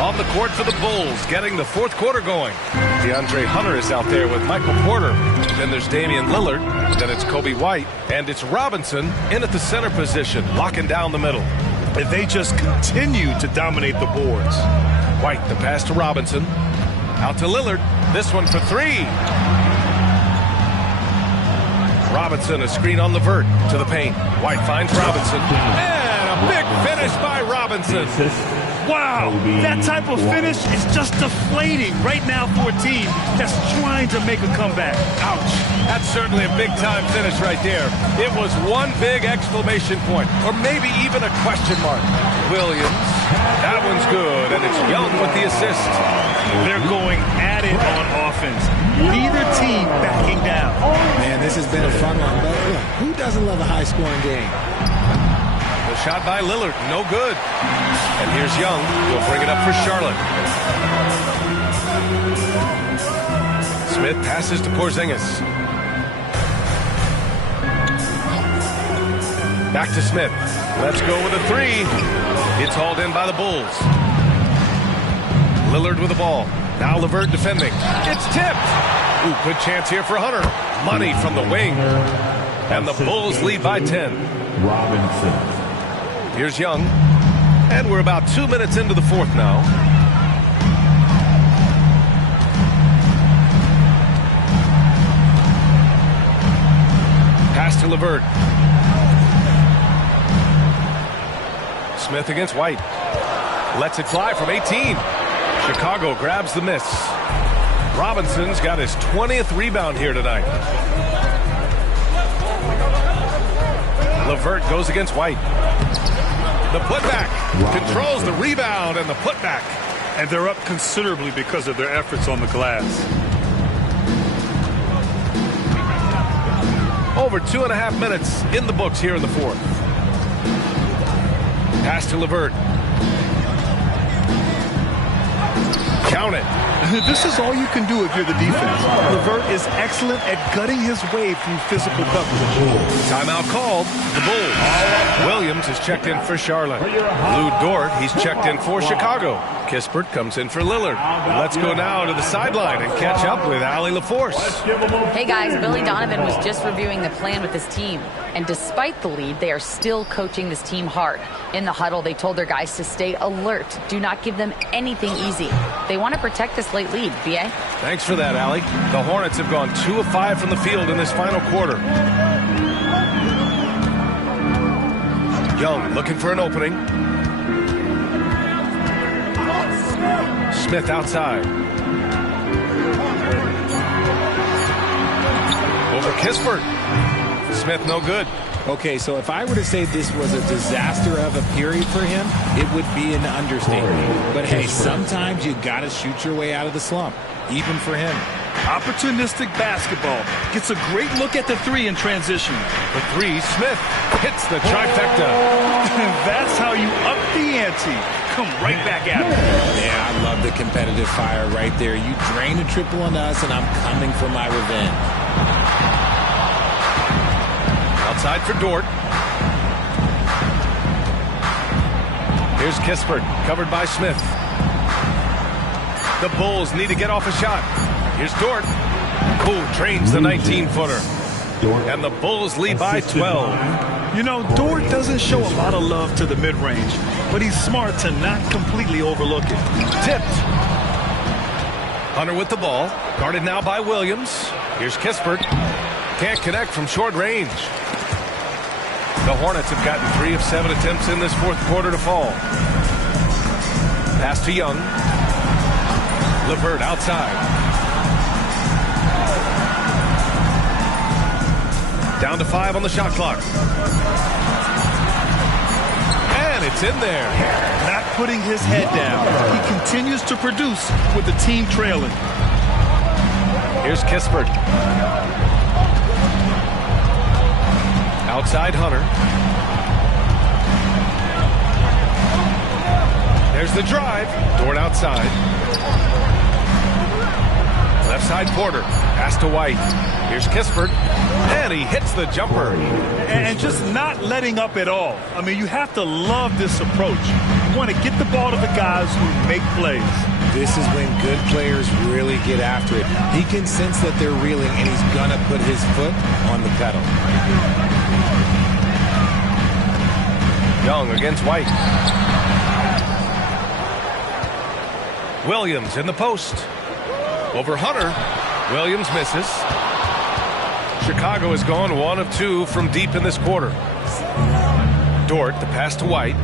On the court for the Bulls, getting the fourth quarter going. DeAndre Hunter is out there with Michael Porter. Then there's Damian Lillard. Then it's Kobe White. And it's Robinson in at the center position, locking down the middle. And they just continue to dominate the boards. White, the pass to Robinson. Out to Lillard. This one for 3. Robinson, a screen on Levert to the paint. White finds Robinson. And a big finish by Robinson. Wow, that type of finish is just deflating right now for a team that's trying to make a comeback. Ouch. That's certainly a big-time finish right there. It was one big exclamation point, or maybe even a question mark. Williams, that one's good, and it's Young with the assist. They're going at it on offense. Neither team backing down. Man, this has been a fun one, but who doesn't love a high-scoring game? The shot by Lillard, no good. And here's Young. He'll bring it up for Charlotte. Smith passes to Porzingis. Back to Smith. Let's go with a 3. It's hauled in by the Bulls. Lillard with the ball. Now Levert defending. It's tipped. Ooh, good chance here for Hunter. Money from the wing. And the Bulls lead by 10. Robinson. Here's Young. And we're about 2 minutes into the fourth now. Pass to Levert. Smith against White. Lets it fly from 18. Chicago grabs the miss. Robinson's got his 20th rebound here tonight. Levert goes against White. The putback controls the rebound and the putback. And they're up considerably because of their efforts on the glass. Over 2.5 minutes in the books here in the fourth. Pass to Levert. Count it. This is all you can do if you're the defense. Levert is excellent at gutting his way through physical coverage. Timeout called. The Bulls. Williams is checked in for Charlotte. Lou Dort, he's checked in for Chicago. Kispert comes in for Lillard. Let's go now to the sideline and catch up with Allie LaForce. Hey guys, Billy Donovan was just reviewing the plan with his team. And despite the lead, they are still coaching this team hard. In the huddle, they told their guys to stay alert. Do not give them anything easy. They want to protect this late lead, B.A. Thanks for that, Allie. The Hornets have gone 2 of 5 from the field in this final quarter. Young looking for an opening. Smith outside. Over Kispert. Smith no good. Okay, so if I were to say this was a disaster of a period for him, it would be an understatement. But hey, sometimes you got to shoot your way out of the slump, even for him. Opportunistic basketball. Gets a great look at the 3 in transition. The 3, Smith hits the trifecta. That's how you up the ante. Come right back at him. Yeah, I love the competitive fire right there. You drain a triple on us, and I'm coming for my revenge. Outside for Dort. Here's Kispert, covered by Smith. The Bulls need to get off a shot. Here's Dort, who drains the 19-footer. And the Bulls lead by 12. You know, Dort doesn't show a lot of love to the mid-range, but he's smart to not completely overlook it. Tipped. Hunter with the ball. Guarded now by Williams. Here's Kispert. Can't connect from short range. The Hornets have gotten 3 of 7 attempts in this fourth quarter to fall. Pass to Young. LeVert outside. Down to 5 on the shot clock. And it's in there. Not putting his head down. He continues to produce with the team trailing. Here's Kispert. Outside Hunter. There's the drive. Dort outside. Left side Porter. Pass to White. Here's Kispert. And he hits the jumper. And just not letting up at all. I mean, you have to love this approach. You want to get the ball to the guys who make plays. This is when good players really get after it. He can sense that they're reeling, and he's going to put his foot on the pedal. Young against White. Williams in the post. Over Hunter. Williams misses. Chicago has gone 1 of 2 from deep in this quarter. Dort, the pass to White.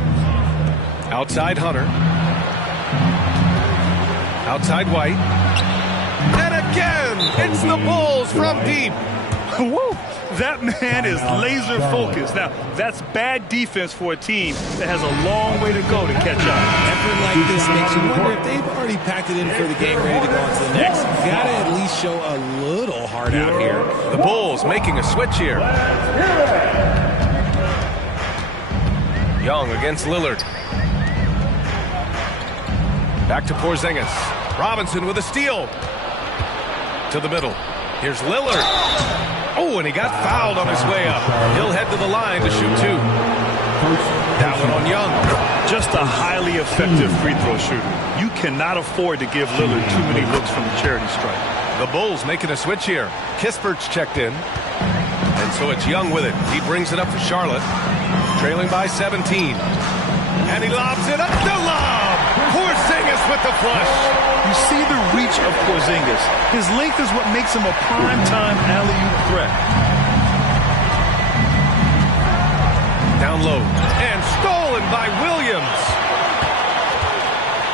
Outside Hunter. Outside White. And again, it's the Bulls from deep. Woo! That man is laser focused. Now, that's bad defense for a team that has a long way to go to catch up. Effort like this makes you wonder if they've already packed it in for the game, ready to go on to the next. You got to at least show a little heart out here. The Bulls making a switch here. Young against Lillard. Back to Porzingis. Robinson with a steal. To the middle. Here's Lillard. Oh, and he got fouled on his way up. He'll head to the line to shoot 2. That one on Young. Just a highly effective free throw shooter. You cannot afford to give Lillard too many looks from the charity stripe. The Bulls making a switch here. Kispert's checked in. And so it's Young with it. He brings it up for Charlotte. Trailing by 17. And he lobs it up to Lob. Porzingis with the flush. You see the reach of Porzingis. His length is what makes him a prime-time alley-oop threat. Down low. And stolen by Williams.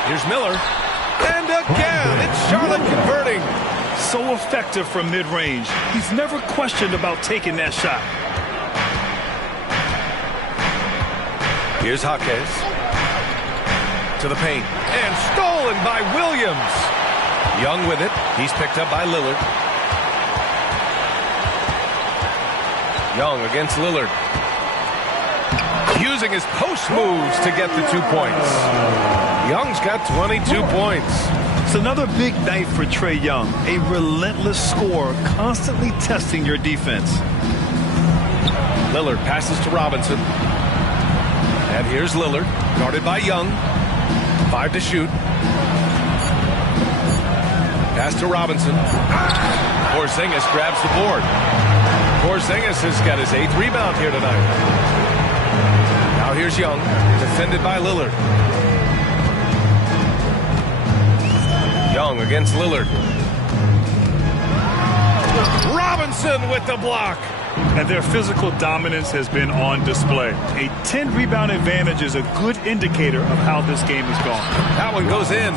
Here's Miller. And again, it's Charlotte converting. So effective from mid-range. He's never questioned about taking that shot. Here's Jaquez. To the paint. And stolen by Williams. Young with it. He's picked up by Lillard. Young against Lillard. Using his post moves to get the 2 points. Young's got 22 points. It's another big night for Trae Young. A relentless scorer, constantly testing your defense. Lillard passes to Robinson. And here's Lillard, guarded by Young. 5 to shoot. Pass to Robinson. Porzingis grabs the board. Porzingis has got his 8th rebound here tonight. Now here's Young, defended by Lillard. Young against Lillard. Robinson with the block. And their physical dominance has been on display. A 10-rebound advantage is a good indicator of how this game has gone. That one goes in.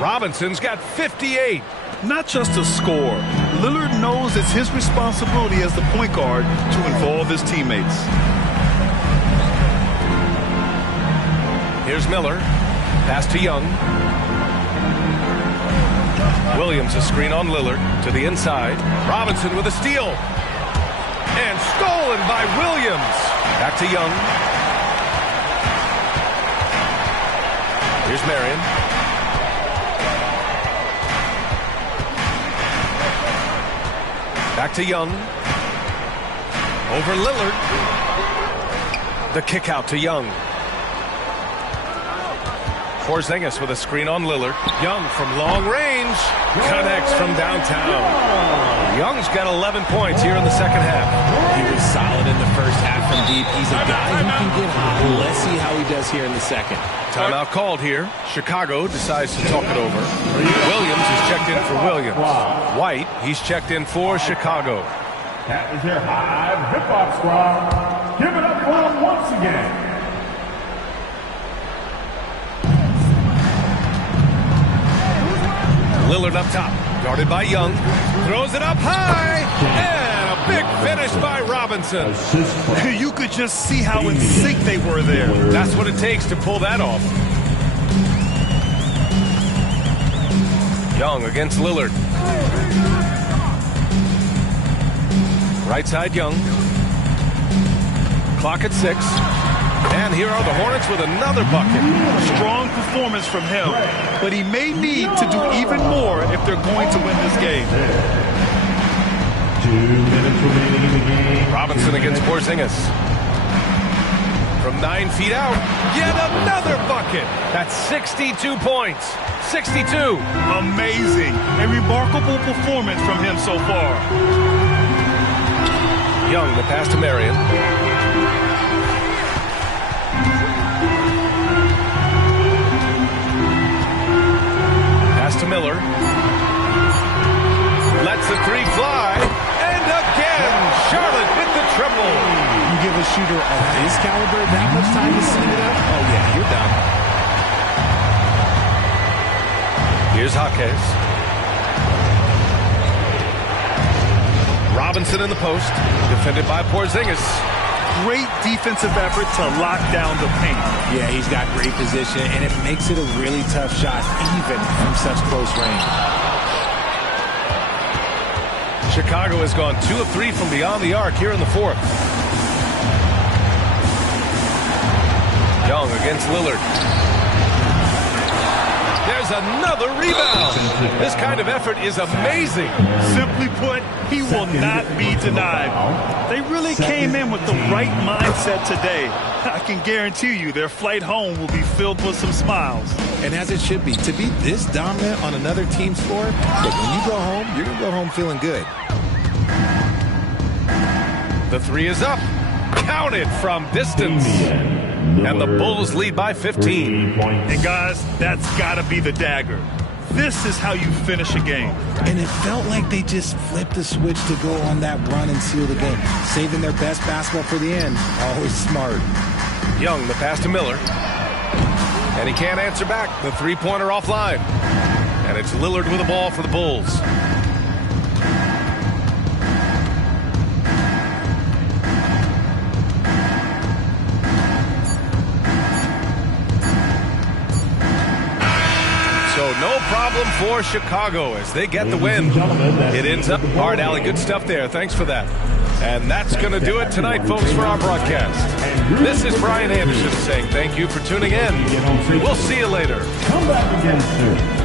Robinson's got 58. Not just a score. Lillard knows it's his responsibility as the point guard to involve his teammates. Here's Miller. Pass to Young. Williams a screen on Lillard to the inside. Robinson with a steal. And stolen by Williams. Back to Young. Here's Marion. Back to Young. Over Lillard. The kick out to Young. Porzingis with a screen on Lillard. Young from long range connects from downtown. Young's got 11 points here in the second half. He was solid in the first half from deep. He's a guy who can get hot. Let's see how he does here in the second. Timeout called here. Chicago decides to talk it over. Williams is checked in for Williams. White, he's checked in for Chicago. That is their high hip-hop squad. Give it up for them once again. Lillard up top, guarded by Young. Throws it up high, and a big finish by Robinson. You could just see how in sync they were there. That's what it takes to pull that off. Young against Lillard. Right side Young. Clock at 6. And here are the Hornets with another bucket. Strong performance from him, but he may need to do even more if they're going to win this game. 2 minutes remaining in the game. Robinson against Porzingis. From 9 feet out, yet another bucket. That's 62 points. 62. Amazing. A remarkable performance from him so far. Young, the pass to Marion. Pass to Miller. Lets the three fly. And again, Charlotte with the triple. You give a shooter of his caliber that much time to set it up? Oh, yeah, you're done. Here's Jaquez. Robinson in the post. Defended by Porzingis. Great defensive effort to lock down the paint. Yeah, he's got great position, and it makes it a really tough shot, even from such close range. Chicago has gone 2 of 3 from beyond the arc here in the fourth. Young against Lillard. There's another rebound. This kind of effort is amazing. Simply put, he will not be denied. They really came in with the right mindset today. I can guarantee you their flight home will be filled with some smiles. And as it should be, to be this dominant on another team's floor, look, when you go home, you're going to go home feeling good. The three is up. Counted from distance. And the Bulls lead by 15. And guys, that's got to be the dagger. This is how you finish a game. And it felt like they just flipped the switch to go on that run and seal the game. Saving their best basketball for the end. Always smart. Young, the pass to Miller. And he can't answer back. The three-pointer offline. And it's Lillard with the ball for the Bulls. So no problem for Chicago as they get the win. It ends up hard, Allie. Good stuff there. Thanks for that. And that's going to do it tonight, folks, for our broadcast. This is Brian Anderson saying thank you for tuning in. We'll see you later. Come back again soon.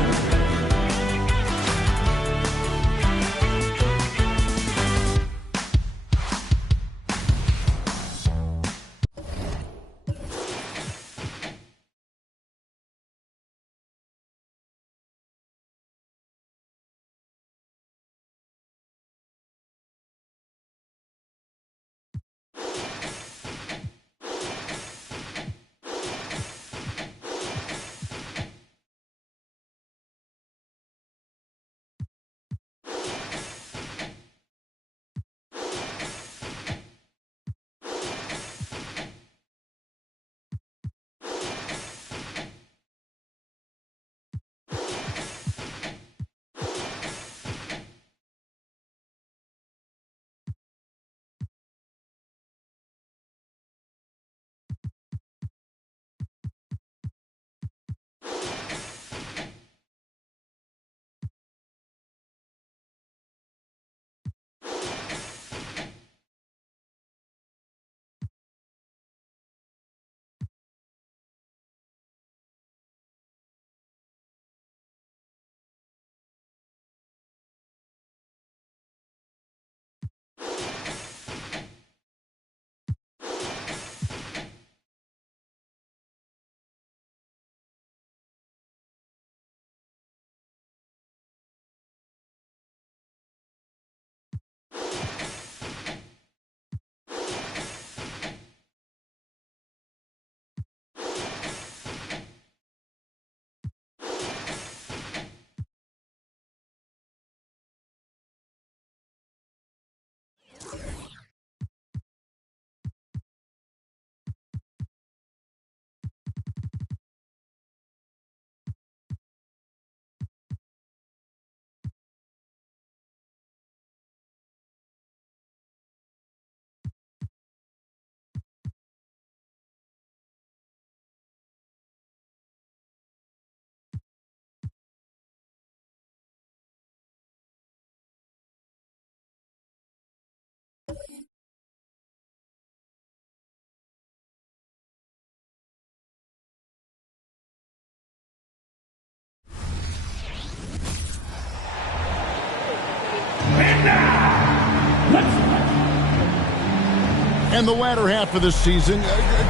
And the latter half of the season,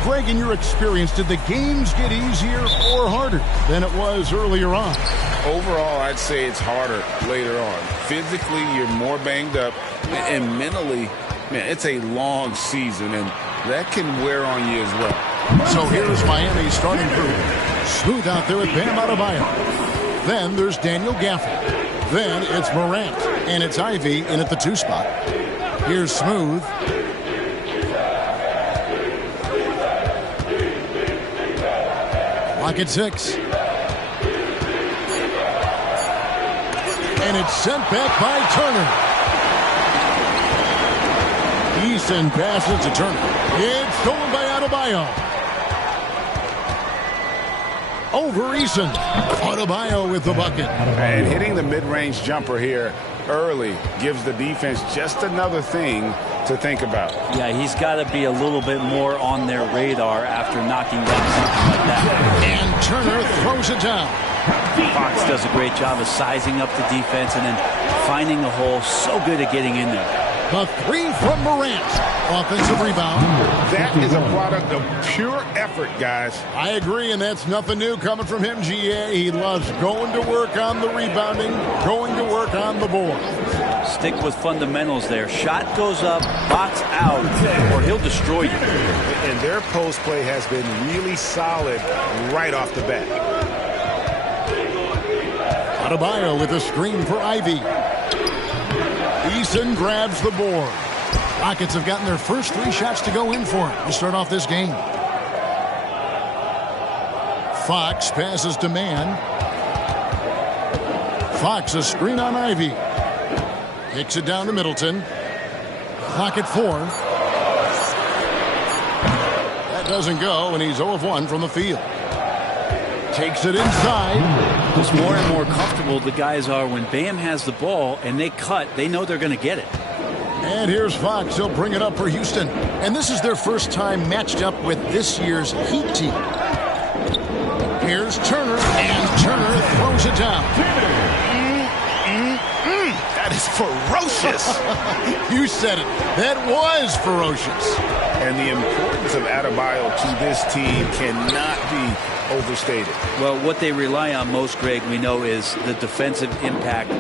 Greg, in your experience, did the games get easier or harder than it was earlier on? Overall, I'd say it's harder later on. Physically, you're more banged up, and mentally, man, it's a long season, and that can wear on you as well. So here's Miami's starting group. Smooth out there with Bam Adebayo. Then there's Daniel Gafford. Then it's Morant, and it's Ivy in at the 2 spot. Here's Smooth. Lock at 6. And it's sent back by Turner. Eason passes to Turner. It's stolen by Adebayo. Over Eason. Adebayo with the bucket. And hitting the mid-range jumper here early gives the defense just another thing to think about. Yeah, he's got to be a little bit more on their radar after knocking down something like that. And Turner throws it down. Fox does a great job of sizing up the defense and then finding a hole. So good at getting in there. The 3 from Morant. Offensive rebound. That is a product of pure effort, guys. I agree, and that's nothing new coming from him, GA. He loves going to work on the rebounding, going to work on the board. Stick with fundamentals there. Shot goes up, box out, or he'll destroy you. And their post play has been really solid right off the bat. Adebayo with a screen for Ivy. Eason grabs the board. Rockets have gotten their first 3 shots to go in for him to start off this game. Fox passes to Mann. Fox a screen on Ivy. Kicks it down to Middleton. Clock at 4. That doesn't go, and he's 0 of 1 from the field. Takes it inside. Just more and more comfortable the guys are when Bam has the ball and they cut, they know they're going to get it. And here's Fox. He'll bring it up for Houston. And this is their first time matched up with this year's Heat team. Here's Turner, and Turner throws it down. That is ferocious. You said it. That was ferocious. And the importance of Adebayo to this team cannot be overstated. Well, what they rely on most, Greg, we know, is the defensive impact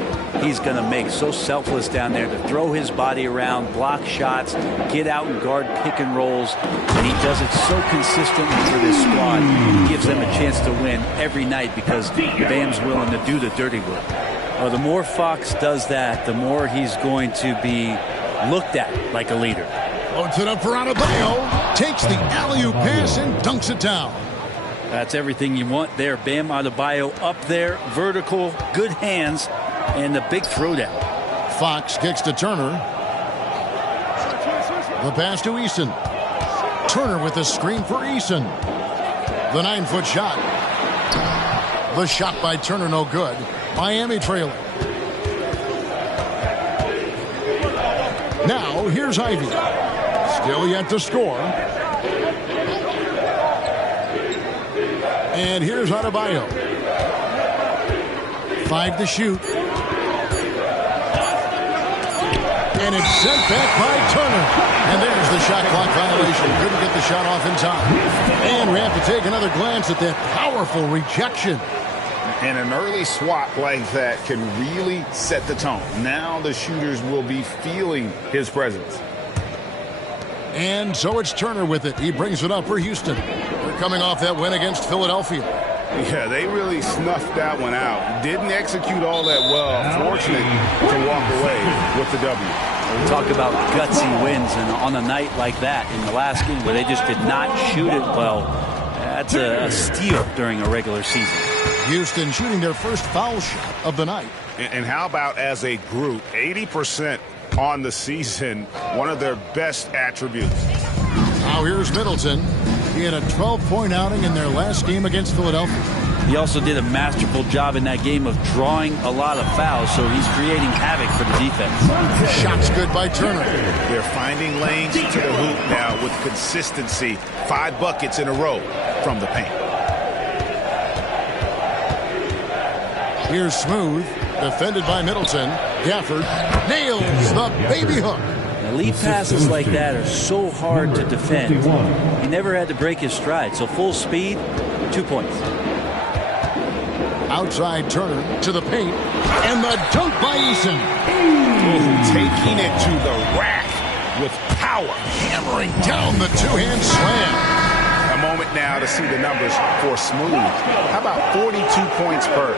he's going to make. So selfless down there to throw his body around, block shots, get out and guard pick and rolls. And he does it so consistently for this squad. He gives them a chance to win every night because Bam's willing to do the dirty work. Well, the more Fox does that, the more he's going to be looked at like a leader. Loads it up for Adebayo. Takes the alley-oop pass and dunks it down. That's everything you want there. Bam Adebayo up there, vertical, good hands, and the big throwdown. Fox kicks to Turner. The pass to Eason. Turner with a screen for Eason. The 9-foot shot. The shot by Turner no good. Miami trailing. Now here's Ivy. Still yet to score. And here's Adebayo. 5 to shoot. And it's sent back by Turner. And there's the shot clock violation. Couldn't get the shot off in time. And we have to take another glance at that powerful rejection. And an early swat like that can really set the tone. Now the shooters will be feeling his presence. And so it's Turner with it. He brings it up for Houston. They're coming off that win against Philadelphia. Yeah, they really snuffed that one out. Didn't execute all that well. Fortunate to walk away with the W. We talk about gutsy wins, and on a night like that in the last game where they just did not shoot it well, that's a steal during a regular season. Houston shooting their first foul shot of the night. And how about as a group, 80% on the season, one of their best attributes. Now here's Middleton. He had a 12-point outing in their last game against Philadelphia. He also did a masterful job in that game of drawing a lot of fouls, so he's creating havoc for the defense. Shots good by Turner. They're finding lanes to the hoop now with consistency. 5 buckets in a row from the paint. Here's Smooth, defended by Middleton. Gafford nails the baby hook. Lead passes like that are so hard to defend. He never had to break his stride, so full speed, 2 points. Outside Turner to the paint, and the dunk by Eason. Taking it to the rack with power. Hammering down the two-hand slam. A moment now to see the numbers for Smooth. How about 42 points per,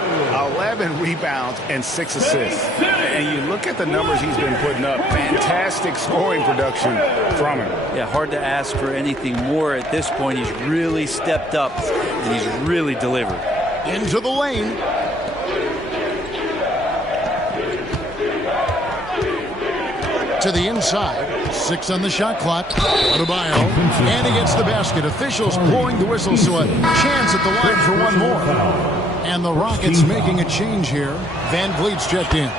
11 rebounds, and 6 assists. And you look at the numbers he's been putting up. Fantastic scoring production from him. Yeah, hard to ask for anything more at this point. He's really stepped up, and he's really delivered. Into the lane. To the inside. 6 on the shot clock. Adebayo. And he gets the basket. Officials blowing the whistle, so a chance at the line for one more. And the Rockets making a change here. Van Vliet's checked in.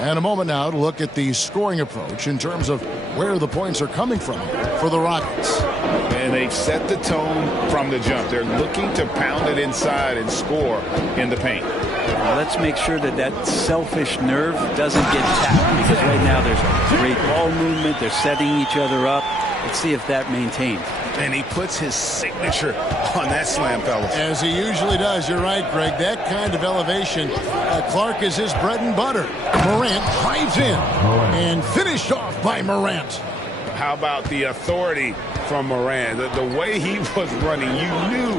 And a moment now to look at the scoring approach in terms of where the points are coming from for the Rockets. And they've set the tone from the jump. They're looking to pound it inside and score in the paint. Well, let's make sure that that selfish nerve doesn't get tapped, because right now there's great ball movement. They're setting each other up. Let's see if that maintains. And he puts his signature on that slam, fellas. As he usually does. You're right, Greg. That kind of elevation, Clark is his bread and butter. Morant drives in and finished off by Morant. How about the authority from Morant? The way he was running, you knew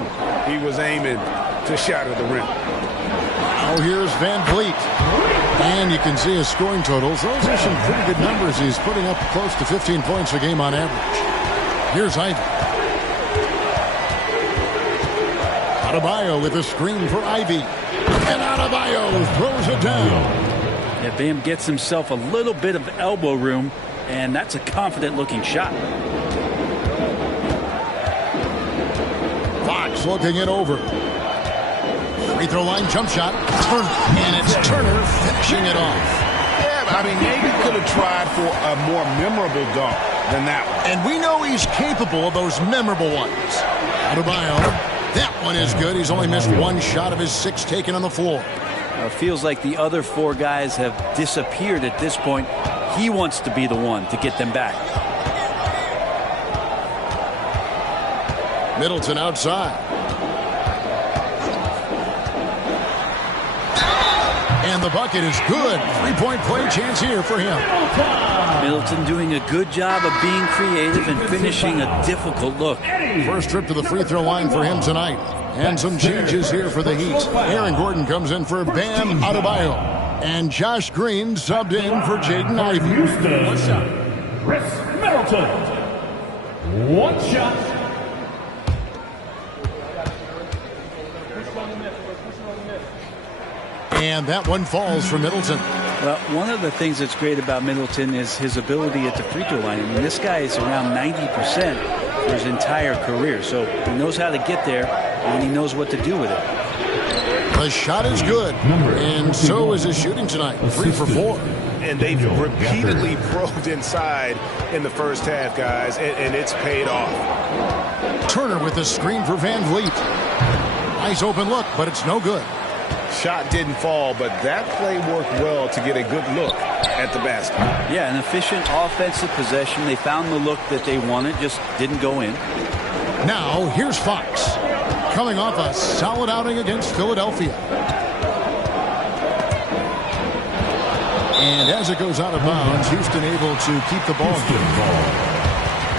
he was aiming to shatter the rim. Now here's Van Vliet. And you can see his scoring totals. Those are some pretty good numbers. He's putting up close to 15 points a game on average. Here's Ivy. Adebayo with a screen for Ivy. And Adebayo throws it down. Yeah, Bam gets himself a little bit of elbow room, and that's a confident-looking shot. Fox looking it over. Free throw line jump shot. Turner. And it's Turner finishing it off. Yeah, I mean, maybe could have tried for a more memorable dunk than that one. And we know he's capable of those memorable ones. Adebayo, that one is good. He's only missed 1 shot of his 6 taken on the floor. It feels like the other 4 guys have disappeared at this point. He wants to be the one to get them back. Middleton outside. And the bucket is good. 3-point play chance here for him. Middleton doing a good job of being creative and finishing a difficult look. First trip to the free throw line for him tonight. And some changes here for the Heat. Aaron Gordon comes in for Bam Adebayo. And Josh Green subbed in for Jaden Ivey. Houston. 1 shot. Chris Middleton. 1 shot. And that one falls for Middleton. Well, one of the things that's great about Middleton is his ability at the free throw line. I mean, this guy is around 90% for his entire career. So he knows how to get there, and he knows what to do with it. The shot is good, and so is his shooting tonight. 3 for 4. And they've repeatedly probed inside in the first half, guys, and it's paid off. Turner with the screen for Van Vliet. Nice open look, but it's no good. Shot didn't fall, but that play worked well to get a good look at the basket. Yeah, an efficient offensive possession. They found the look that they wanted, just didn't go in. Now, here's Fox. coming off a solid outing against Philadelphia. And as it goes out of bounds, Houston able to keep the ball.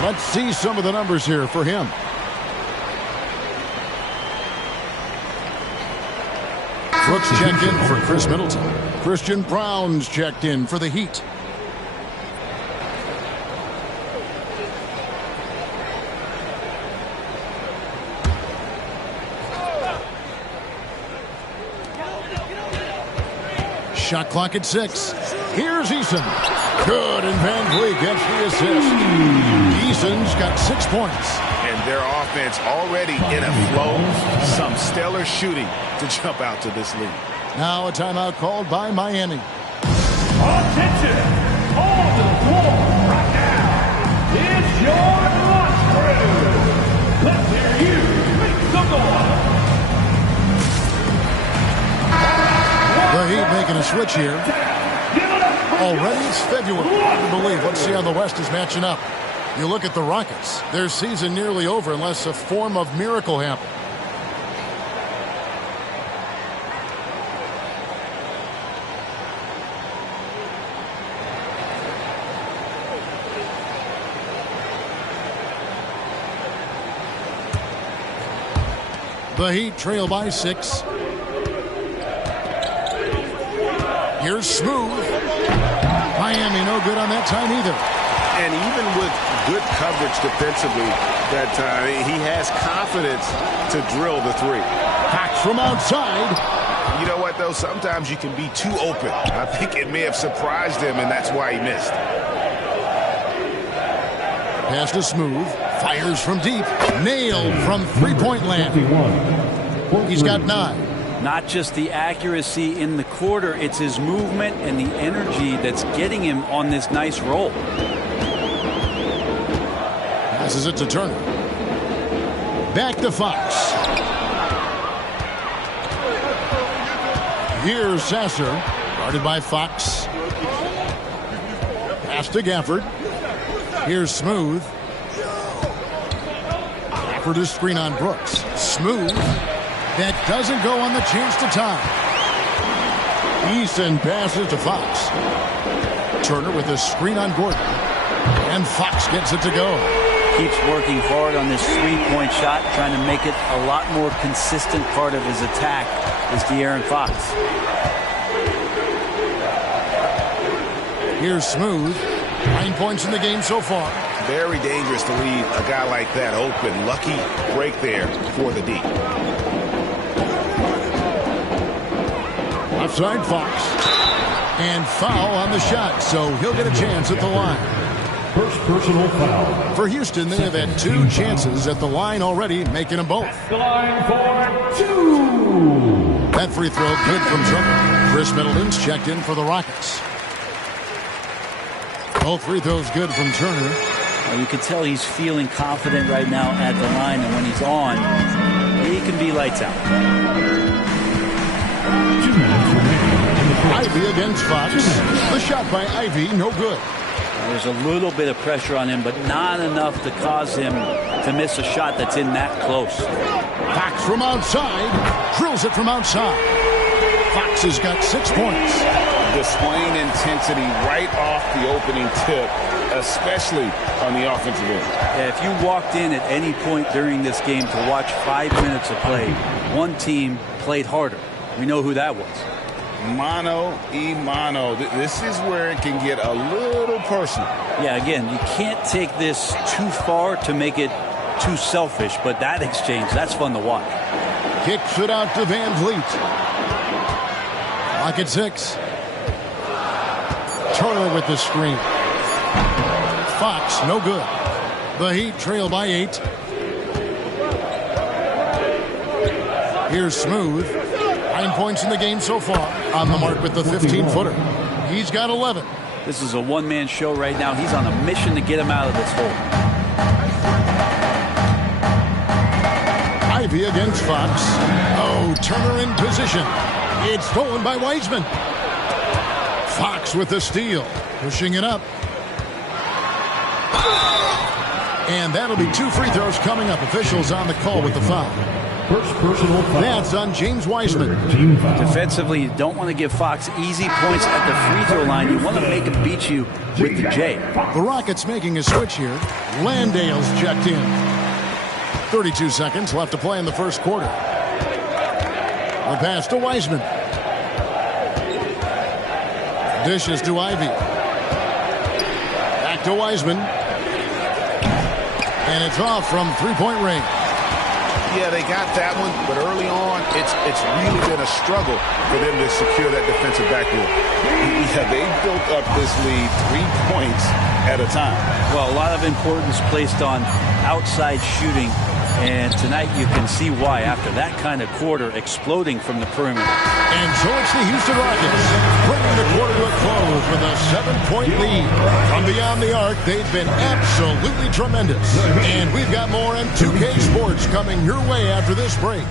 Let's see some of the numbers here for him. Brooks checked in for Chris Middleton. Christian Brown's checked in for the Heat. Shot clock at 6. Here's Eason. Good, and Van Vliet gets the assist. Eason's got 6 points. And their offense already in a flow. Some stellar shooting to jump out to this lead. Now a timeout called by Miami. Attention! All to the floor right now. It's your lunch crew. Let's hear you make some noise. The Heat making a switch here. Already it's February. I believe. Let's see how the West is matching up. You look at the Rockets. Their season nearly over unless a form of miracle happens. The Heat trail by 6. Here's Smooth. Miami no good on that time either. And even with good coverage defensively that time, he has confidence to drill the 3. Back from outside. You know what, though? Sometimes you can be too open. I think it may have surprised him, and that's why he missed. Pass to Smooth. Fires from deep. Nailed from three-point land. He's got 9. Not just the accuracy in the quarter, it's his movement and the energy that's getting him on this nice roll. Passes it to Turner. Back to Fox. Here's Sasser. Guarded by Fox. Pass to Gafford. Here's Smooth. Gafford is screen on Brooks. Smooth. That doesn't go on the chance to tie. Easton passes to Fox. Turner with a screen on Gordon. And Fox gets it to go. Keeps working hard on this three-point shot, trying to make it a lot more consistent part of his attack is De'Aaron Fox. Here's Smooth. 9 points in the game so far. Very dangerous to leave a guy like that open. Lucky break there for the D. Outside Fox. And foul on the shot, so he'll get a chance at the line. First personal foul. For Houston, they have had 2 chances at the line already, making them both. The line for 2. That free throw good from Turner. Chris Middleton's checked in for the Rockets. Both free throws good from Turner. You can tell he's feeling confident right now at the line, and when he's on, he can be lights out. 2 minutes remaining. Ivy against Fox. The shot by Ivy, no good. There's a little bit of pressure on him, but not enough to cause him to miss a shot that's in that close. Fox from outside. Drills it from outside. Fox has got 6 points. Displaying intensity right off the opening tip, especially on the offensive end. Yeah, if you walked in at any point during this game to watch 5 minutes of play, one team played harder. We know who that was. Mano y mano. This is where it can get a little personal. Yeah, again, you can't take this too far to make it too selfish, but that exchange, that's fun to watch. Kicks it out to Van Vliet. Clock at 6. Turner with the screen. Fox, no good. The Heat trail by 8. Here's Smooth. 9 points in the game so far. On the mark with the 15-footer. He's got 11. This is a one-man show right now. He's on a mission to get him out of this hole. Ivy against Fox. Oh, Turner in position. It's stolen by Wiseman. Fox with the steal. Pushing it up. And that'll be 2 free throws coming up. Officials on the call with the foul. First personal foul. That's on James Wiseman. Defensively, you don't want to give Fox easy points at the free throw line. You want to make him beat you with the J. The Rockets making a switch here. Landale's checked in. 32 seconds left to play in the first quarter. The pass to Wiseman. Dishes to Ivy. Back to Wiseman. And it's off from three-point range. Yeah, they got that one, but early on, it's really been a struggle for them to secure that defensive backboard. Yeah, they built up this lead 3 points at a time. Well, a lot of importance placed on outside shooting, and tonight you can see why after that kind of quarter exploding from the perimeter. And so it's the Houston Rockets bringing the quarter to a close with a 7-point lead. From beyond the arc, they've been absolutely tremendous. And we've got more on 2K Sports coming your way after this break.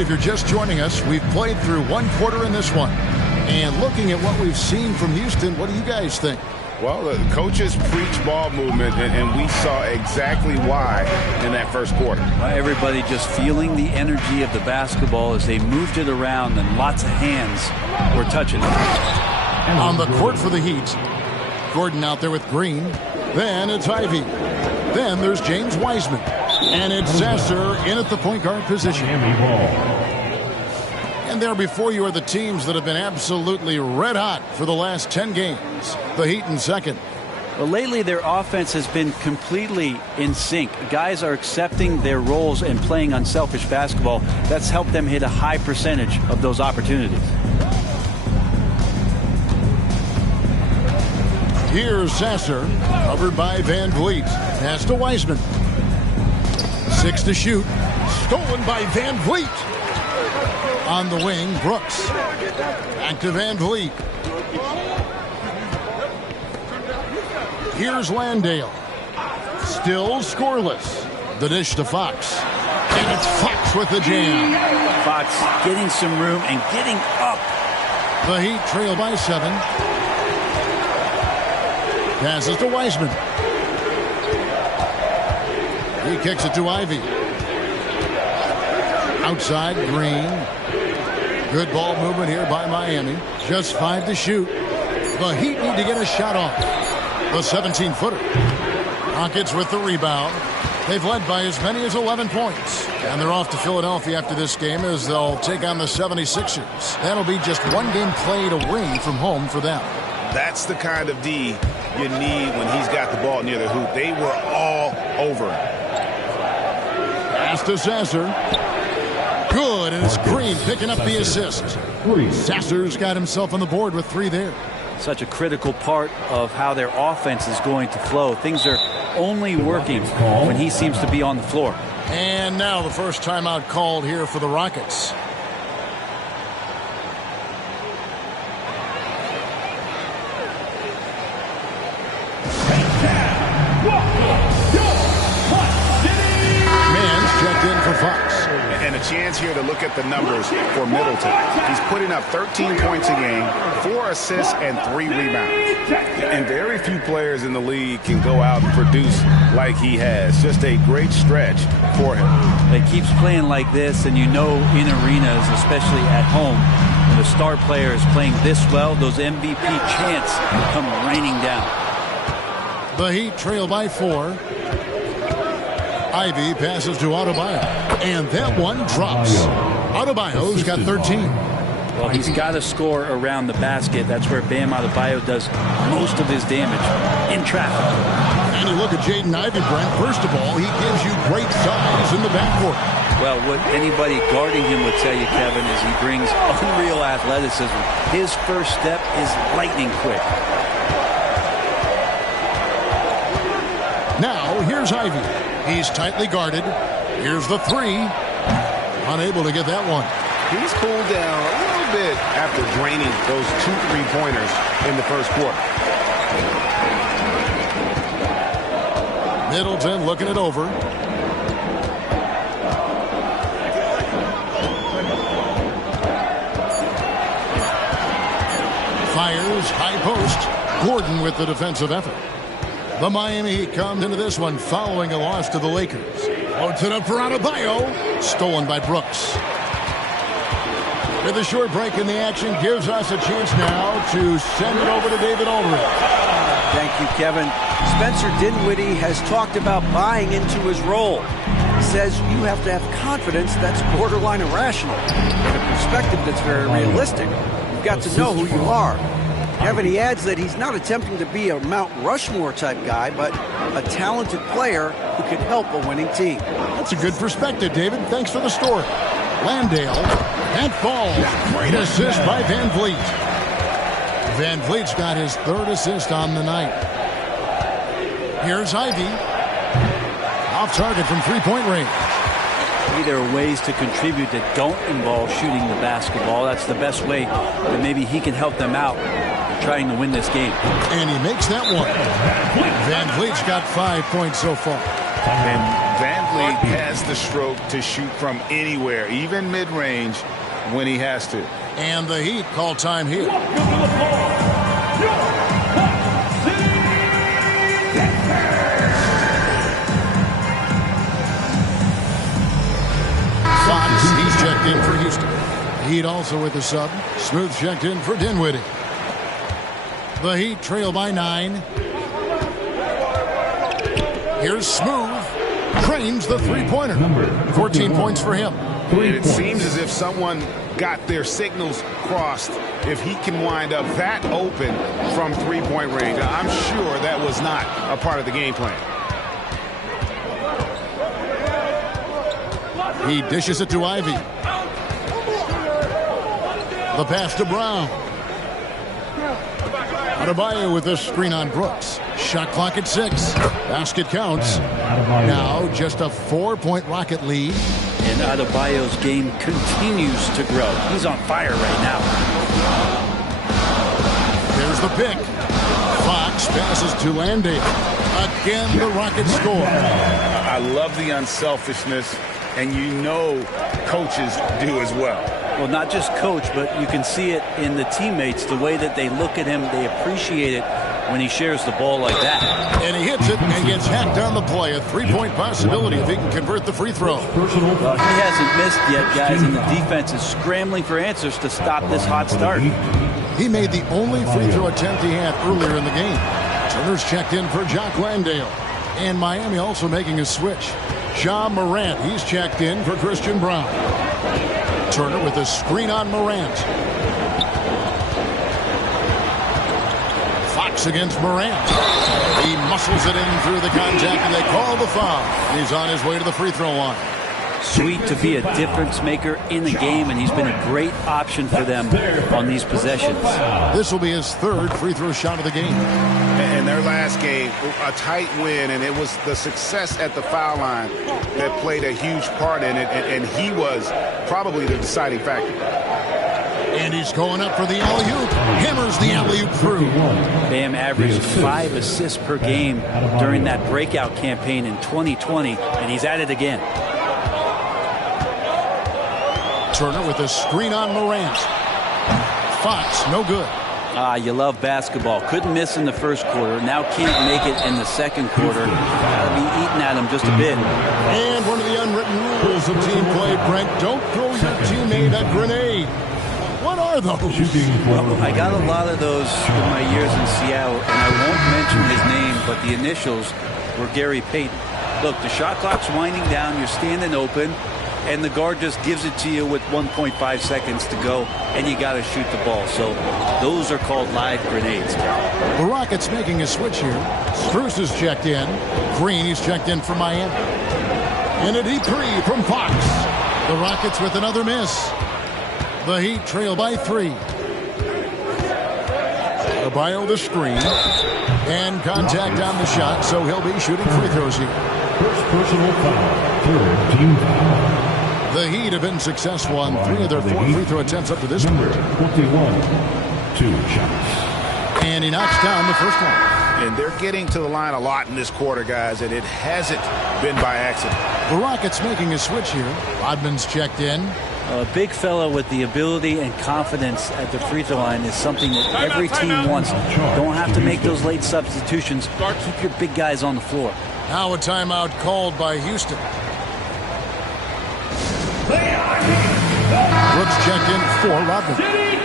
If you're just joining us, we've played through one quarter in this one. And looking at what we've seen from Houston, what do you guys think? Well, the coaches preach ball movement, and we saw exactly why in that first quarter. Everybody just feeling the energy of the basketball as they moved it around, and lots of hands were touching it. On the court for the Heat, Gordon out there with Green. Then it's Ivy. Then there's James Wiseman. And it's Sasser in at the point guard position. And there before you are the teams that have been absolutely red hot for the last 10 games. The Heat in second. Well, lately their offense has been completely in sync. Guys are accepting their roles and playing unselfish basketball. That's helped them hit a high percentage of those opportunities. Here's Sasser, covered by Van Vliet. Pass to Wiseman. 6 to shoot. Stolen by Van Vliet. On the wing, Brooks. Back to Van Vliet. Here's Landale. Still scoreless. The dish to Fox. And it's Fox with the jam. Fox getting some room and getting up. The Heat trail by 7. Passes to Wiseman. He kicks it to Ivy. Outside, Green. Good ball movement here by Miami. Just 5 to shoot. The Heat need to get a shot off. The 17-footer. Rockets with the rebound. They've led by as many as 11 points. And they're off to Philadelphia after this game as they'll take on the 76ers. That'll be just one game played away from home for them. That's the kind of D you need when he's got the ball near the hoop. They were all over him. Pass to Sasser. Good, and it's Green picking up the assist. Sasser's got himself on the board with 3 there. Such a critical part of how their offense is going to flow. Things are only working when he seems to be on the floor. And now the first timeout called here for the Rockets. Checked in for Fox. And a chance here to look at the numbers for Middleton. He's putting up 13 points a game, 4 assists, and 3 rebounds. And very few players in the league can go out and produce like he has. Just a great stretch for him. He keeps playing like this, and you know in arenas, especially at home, when the star player is playing this well, those MVP chants come raining down. The Heat trail by 4. Ivy passes to Adebayo, and that one drops. Adebayo's got 13. Well, he's got to score around the basket. That's where Bam Adebayo does most of his damage, in traffic. And you look at Jaden Ivey, Brent. First of all, he gives you great size in the backcourt. Well, what anybody guarding him would tell you, Kevin, is he brings unreal athleticism. His first step is lightning quick. Now, here's Ivy. He's tightly guarded. Here's the 3. Unable to get that one. He's cooled down a little bit after draining those 2 3-pointers in the first quarter. Middleton looking it over. Fires, high post. Gordon with the defensive effort. The Miami Heat comes into this one following a loss to the Lakers. Out it up for Adebayo. Stolen by Brooks. With a short break in the action, gives us a chance now to send it over to David Aldridge. Thank you, Kevin. Spencer Dinwiddie has talked about buying into his role. He says you have to have confidence that's borderline irrational and a perspective that's very realistic. You've got to know who you are. Kevin, he adds that he's not attempting to be a Mount Rushmore type guy, but a talented player who can help a winning team. That's a good perspective, David. Thanks for the story. Landale, that falls. Great assist by Van Vliet. Van Vliet's got his 3rd assist on the night. Here's Ivy. Off target from 3-point range. Maybe there are ways to contribute that don't involve shooting the basketball. That's the best way that maybe he can help them out trying to win this game. And he makes that one. Van Vliet's got 5 points so far. And Van Vliet has the stroke to shoot from anywhere, even mid-range, when he has to. And the Heat call time here. Fox, he's checked in for Houston. Heat also with the sub. Smooth checked in for Dinwiddie. The Heat trail by 9. Here's Smooth. Cranes the 3-pointer. 14 points for him. It seems as if someone got their signals crossed if he can wind up that open from 3-point range. I'm sure that was not a part of the game plan. He dishes it to Ivy. The pass to Brown. Adebayo with this screen on Brooks. Shot clock at 6. Basket counts. Now just a 4-point Rocket lead. And Adebayo's game continues to grow. He's on fire right now. There's the pick. Fox passes to Landale. Again, the Rockets score. I love the unselfishness, and you know coaches do as well. Well, not just coach, but you can see it in the teammates, the way that they look at him. They appreciate it when he shares the ball like that. And he hits it and gets hacked on the play. A 3-point possibility if he can convert the free throw. Well, he hasn't missed yet, guys, and the defense is scrambling for answers to stop this hot start. He made the only free throw attempt he had earlier in the game. Turner's checked in for Jock Landale. And Miami also making a switch. Ja Morant, he's checked in for Christian Brown. Turner with a screen on Morant. Fox against Morant. He muscles it in through the contact, and they call the foul. He's on his way to the free throw line. Sweet to be a difference maker in the game, and he's been a great option for them on these possessions. This will be his 3rd free throw shot of the game. In their last game, a tight win, and it was the success at the foul line that played a huge part in it, and he was probably the deciding factor. And he's going up for the alley-oop. Hammers the alley-oop through. Bam averaged 5 assists per game during that breakout campaign in 2020, and he's at it again. Turner with a screen on Morant. Fox, no good. You love basketball. Couldn't miss in the first quarter. Now can't make it in the second quarter. Gotta be eating at him just a bit. And one of the unwritten rules of team play, Brent, don't throw your teammate a grenade. What are those? Well, I got a lot of those in my years in Seattle, and I won't mention his name, but the initials were Gary Payton. Look, the shot clock's winding down. You're standing open, and the guard just gives it to you with 1.5 seconds to go, and you got to shoot the ball. So those are called live grenades. The Rockets making a switch here. Strus is checked in. Green, he's checked in for Miami. And a deep 3 from Fox. The Rockets with another miss. The Heat trail by 3. Adebayo the screen. And contact on the shot, so he'll be shooting free throws here. First personal foul, 3rd team foul. The Heat have been successful on 3 of their 4 free throw attempts up to this point. 21, 2 shots. And he knocks down the first one. And they're getting to the line a lot in this quarter, guys, and it hasn't been by accident. The Rockets making a switch here. Rodman's checked in. A big fella with the ability and confidence at the free throw line is something that every team wants. Don't have to make those late substitutions. Keep your big guys on the floor. Now a timeout called by Houston. Brooks checked in for Rodman.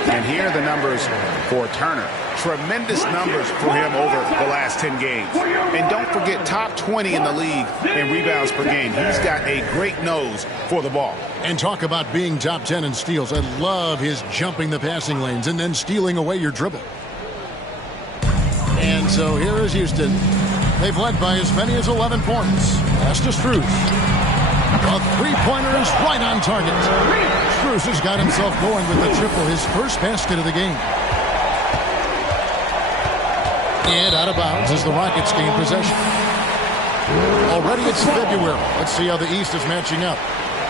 And here are the numbers for Turner. Tremendous numbers for him over the last 10 games. And don't forget, top 20 in the league in rebounds per game. He's got a great nose for the ball. And talk about being top 10 in steals. I love his jumping the passing lanes and then stealing away your dribble. And so here is Houston. They've led by as many as 11 points. Pass to Strus. A three-pointer is right on target. Strus has got himself going with the triple, his first basket of the game. And out of bounds as the Rockets gain possession. Already it's February. Let's see how the East is matching up.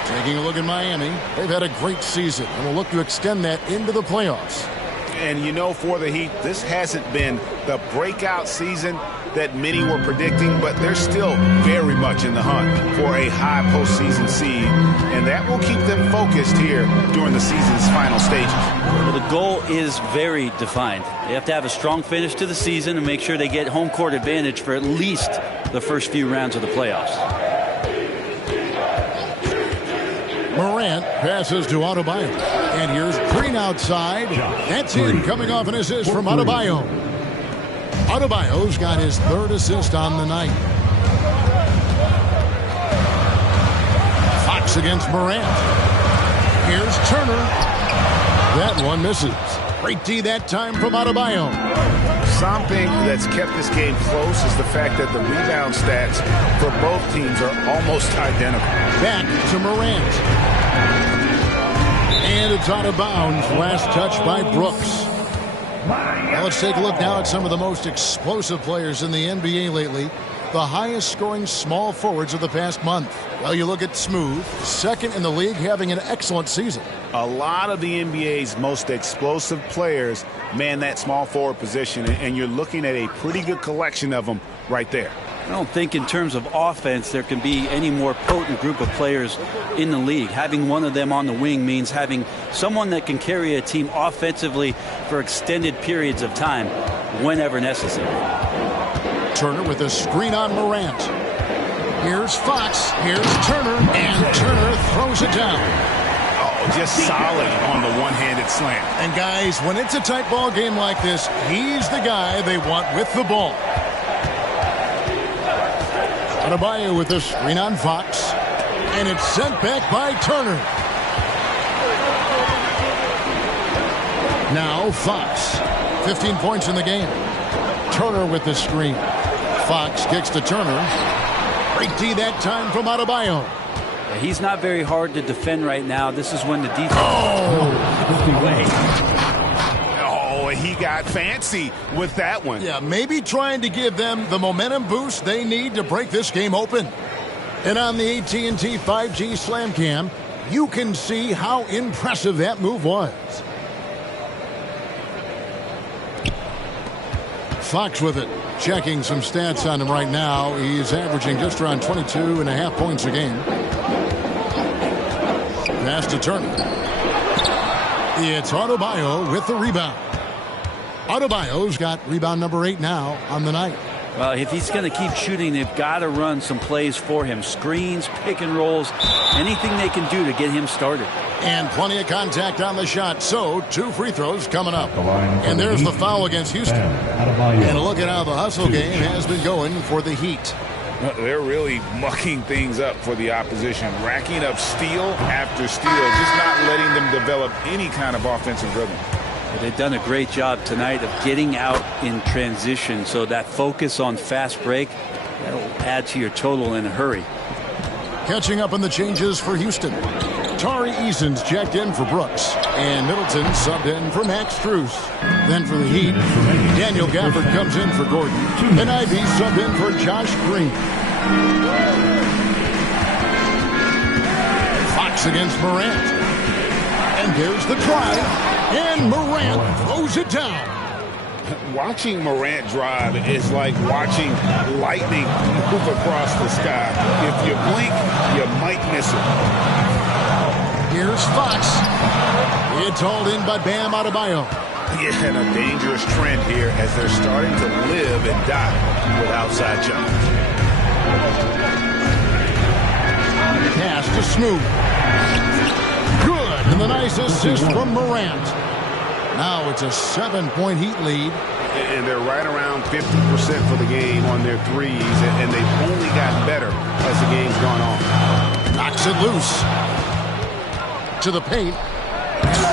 Taking a look at Miami, they've had a great season and will look to extend that into the playoffs. And you know, for the Heat, this hasn't been the breakout season that many were predicting, but they're still very much in the hunt for a high postseason seed, and that will keep them focused here during the season's final stages. Well, the goal is very defined. They have to have a strong finish to the season and make sure they get home court advantage for at least the first few rounds of the playoffs. Morant passes to Adebayo. And here's Green outside. That's in, coming off an assist from Adebayo. Adebayo's got his 3rd assist on the night. Fox against Morant. Here's Turner. That one misses. Great D that time from Adebayo. Something that's kept this game close is the fact that the rebound stats for both teams are almost identical. Back to Morant. And it's out of bounds. Last touch by Brooks. Now let's take a look now at some of the most explosive players in the NBA lately. The highest scoring small forwards of the past month. Well, you look at Smooth, 2nd in the league, having an excellent season. A lot of the NBA's most explosive players man that small forward position, and you're looking at a pretty good collection of them right there. I don't think in terms of offense there can be any more potent group of players in the league. Having one of them on the wing means having someone that can carry a team offensively for extended periods of time whenever necessary. Turner with a screen on Morant. Here's Fox. Here's Turner. And Turner throws it down. Oh, just solid on the one-handed slam. And guys, when it's a tight ball game like this, he's the guy they want with the ball. Adebayo with a screen on Fox. And it's sent back by Turner. Now Fox. 15 points in the game. Turner with the screen. Fox kicks to Turner. Great D that time from Adebayo. He's not very hard to defend right now. This is when the defense... Oh, he got fancy with that one. Yeah, maybe trying to give them the momentum boost they need to break this game open. And on the AT&T 5G Slam Cam, you can see how impressive that move was. Fox with it. Checking some stats on him right now. He's averaging just around 22.5 points a game. Pass to Turner. It's Adebayo with the rebound. Adebayo's got rebound number 8 now on the night. Well, if he's going to keep shooting, they've got to run some plays for him. Screens, pick and rolls, anything they can do to get him started. And plenty of contact on the shot. So 2 free throws coming up. And there's the foul against Houston. And look at how the hustle game has been going for the Heat. They're really mucking things up for the opposition, racking up steal after steal, just not letting them develop any kind of offensive rhythm. They've done a great job tonight of getting out in transition, so that focus on fast break, that'll add to your total in a hurry. Catching up on the changes for Houston. Tari Eason's checked in for Brooks, and Middleton subbed in for Max Strus. Then for the Heat, Daniel Gafford comes in for Gordon, and Ivy subbed in for Josh Green. Fox Fox against Morant. And there's the drive. And Morant throws it down. Watching Morant drive is like watching lightning move across the sky. If you blink, you might miss it. Here's Fox. It's hauled in by Bam Adebayo. Yeah, and a dangerous trend here as they're starting to live and die with outside jumpers. Pass to Smooth. Good, and the nice assist from Morant. Now it's a 7-point Heat lead. And they're right around 50% for the game on their threes, and they've only gotten better as the game's gone on. Knocks it loose. To the paint.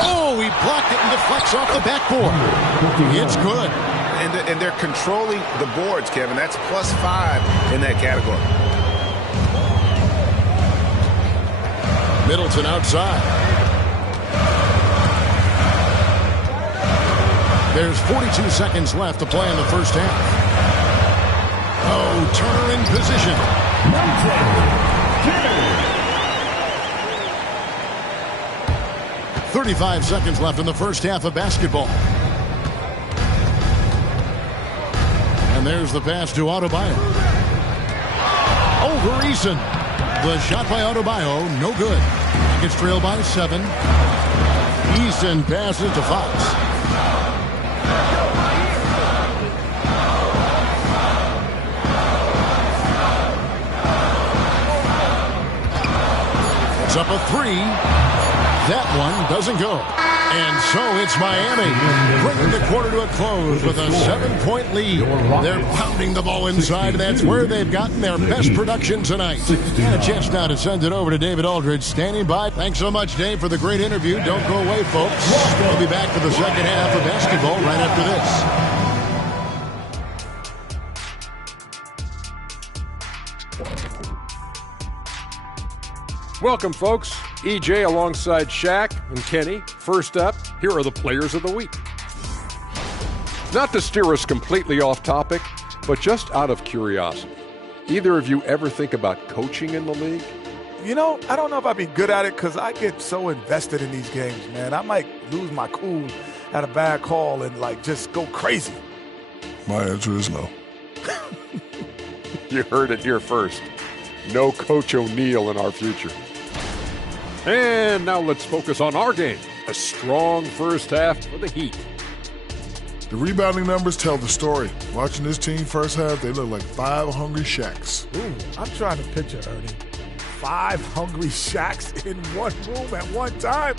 Oh, he blocked it and deflects off the backboard. It's good. And they're controlling the boards, Kevin. That's +5 in that category. Middleton outside. There's 42 seconds left to play in the first half. Oh, Turner in position. 35 seconds left in the first half of basketball. And there's the pass to Adebayo. Over Eason. The shot by Adebayo, no good. It's trailed by 7. Eason passes to Fox. It's up a 3. That one doesn't go. And so it's Miami bringing the quarter to a close with a 7-point lead. They're pounding the ball inside, and that's where they've gotten their best production tonight. And a chance now to send it over to David Aldridge standing by. Thanks so much, Dave, for the great interview. Don't go away, folks. We'll be back for the second half of basketball right after this. Welcome, folks. EJ alongside Shaq and Kenny. First up, here are the players of the week. Not to steer us completely off topic, but just out of curiosity. Either of you ever think about coaching in the league? You know, I don't know if I'd be good at it because I get so invested in these games, man. I might lose my cool at a bad call and, just go crazy. My answer is no. You heard it here first. No Coach O'Neal in our future. And now let's focus on our game. A strong first half for the Heat. The rebounding numbers tell the story. Watching this team first half, they look like 5 hungry Shaqs. Ooh, I'm trying to picture, Ernie. 5 hungry Shaqs in one room at one time.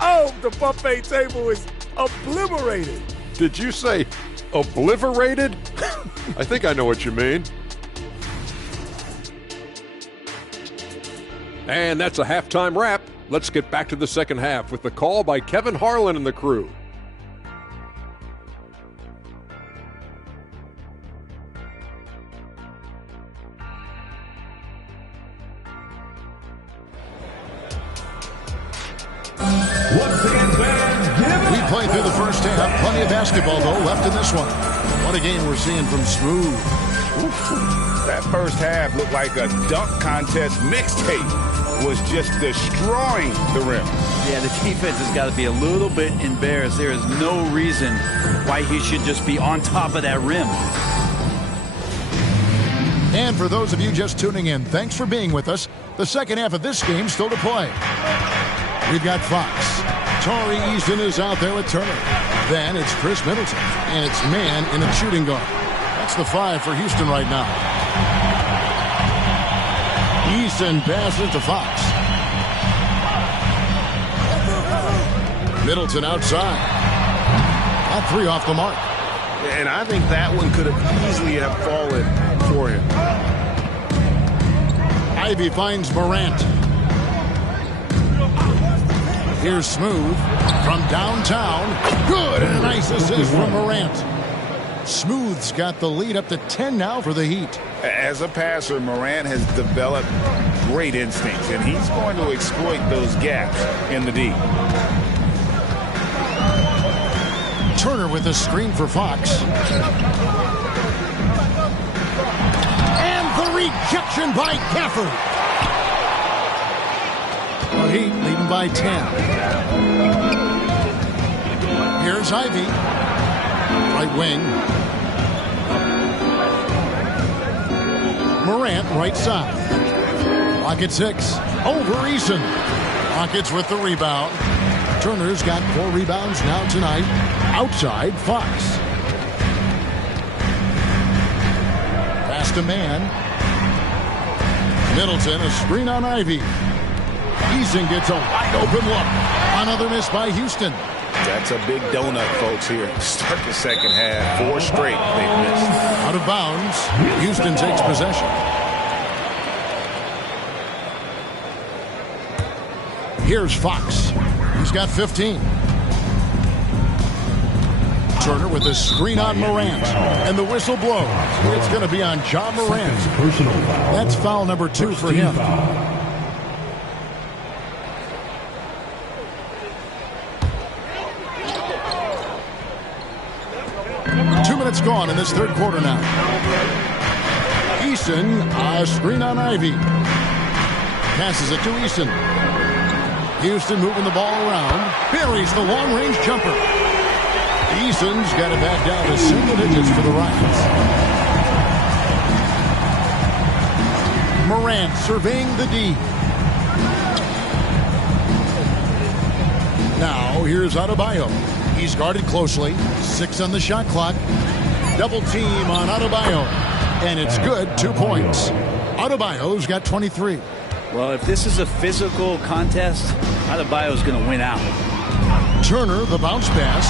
Oh, the buffet table is obliterated. Did you say obliterated? I think I know what you mean. And that's a halftime wrap. Let's get back to the second half with the call by Kevin Harlan and the crew. We played through the first half. Plenty of basketball, though, left in this one. What a game we're seeing from Smooth. That first half looked like a dunk contest mixtape. Was just destroying the rim. Yeah, the defense has got to be a little bit embarrassed. There is no reason why he should just be on top of that rim. And for those of you just tuning in, thanks for being with us. The second half of this game still to play. We've got Fox. Torrey Easton is out there with Turner. Then it's Chris Middleton. And it's man in a shooting guard. That's the 5 for Houston right now. Easton passes to Fox. Middleton outside. That 3 off the mark. And I think that one could have easily have fallen for him. Ivy finds Morant. Here's Smooth from downtown. Good. Nice assist from Morant. Smooth's got the lead up to 10 now for the Heat. As a passer, Morant has developed great instincts, and he's going to exploit those gaps in the D. Turner with a screen for Fox. And the rejection by Gafford. Well, Heat leading by 10. Here's Ivy. Right wing. Morant, right side. Rockets 6. Over Eason. Rockets with the rebound. Turner's got 4 rebounds now tonight. Outside, Fox. Pass to man. Middleton, a screen on Ivy. Eason gets a wide open look. Another miss by Houston. That's a big donut, folks, here. Start the second half. 4 straight they've missed. Out of bounds. Houston takes possession. Here's Fox. He's got 15. Turner with a screen on Morant. And the whistle blows. It's going to be on John Morant. That's foul number 2 for him. 2 minutes gone in this third quarter now. Eason, a screen on Ivy. Passes it to Eason. Houston moving the ball around. Buries the long-range jumper. Eason's got it back down to single digits for the Rockets. Morant surveying the D. Now here's Adebayo. He's guarded closely. 6 on the shot clock. Double team on Adebayo. And it's good. 2 points. Adebayo's got 23. Well, if this is a physical contest, Adebayo's going to win out. Turner, the bounce pass.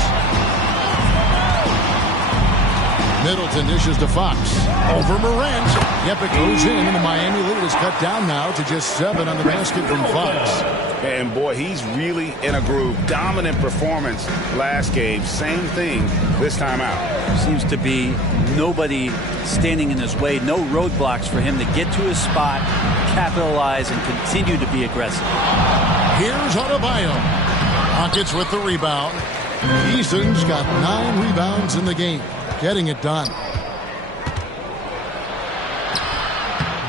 Middleton dishes to Fox. Over Morant. Yep, it goes in, and the Miami lead is cut down now to just 7 on the basket from Fox. And boy, he's really in a groove. Dominant performance last game. Same thing this time out. Seems to be nobody standing in his way. No roadblocks for him to get to his spot, capitalize, and continue to be aggressive. Here's Adebayo. Rockets with the rebound. Eason's got 9 rebounds in the game. Getting it done.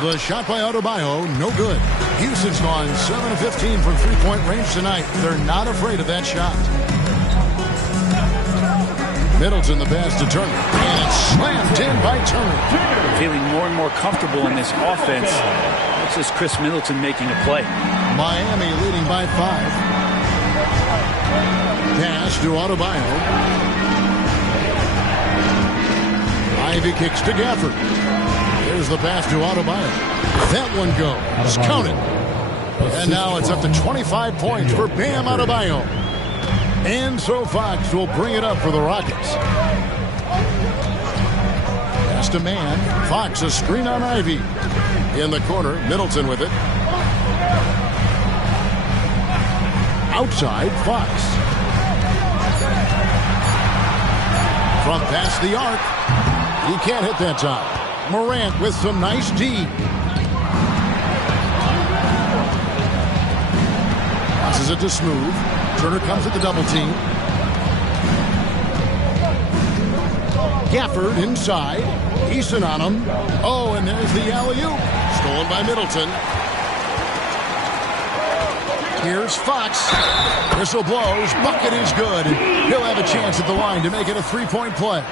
The shot by Adebayo, no good. Houston's gone 7 of 15 from three-point range tonight. They're not afraid of that shot. Middleton the pass to Turner. And it's slammed in by Turner. Feeling more and more comfortable in this offense. This is Chris Middleton making a play. Miami leading by 5. Pass to Adebayo. Ivy kicks to Gafford. There's the pass to Adebayo. That one goes. Count it. And now it's up to 25 points for Bam Adebayo. And so Fox will bring it up for the Rockets. Pass to man. Fox, a screen on Ivy. In the corner, Middleton with it. Outside, Fox. From past the arc. He can't hit that time. Morant with some nice D. Passes it to Smooth. Turner comes at the double team. Gafford inside. Eason on him. Oh, and there's the alley-oop. Stolen by Middleton. Here's Fox. Whistle blows. Bucket is good. He'll have a chance at the line to make it a three-point play.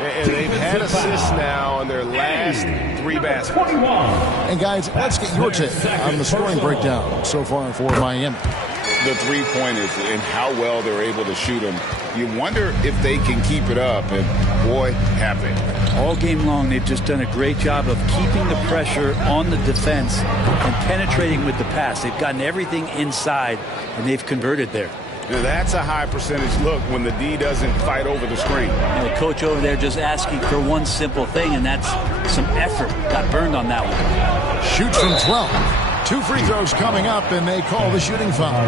And they've had assists now on their last 3 baskets. And guys, let's get your take on the scoring breakdown so far for Miami. The three-pointers and how well they're able to shoot them. You wonder if they can keep it up, and boy, have they. All game long, they've just done a great job of keeping the pressure on the defense and penetrating with the pass. They've gotten everything inside, and they've converted there. Now that's a high percentage look when the D doesn't fight over the screen. And the coach over there just asking for one simple thing, and that's some effort. Got burned on that one. Shoots from 12. 2 free throws coming up, and they call the shooting foul.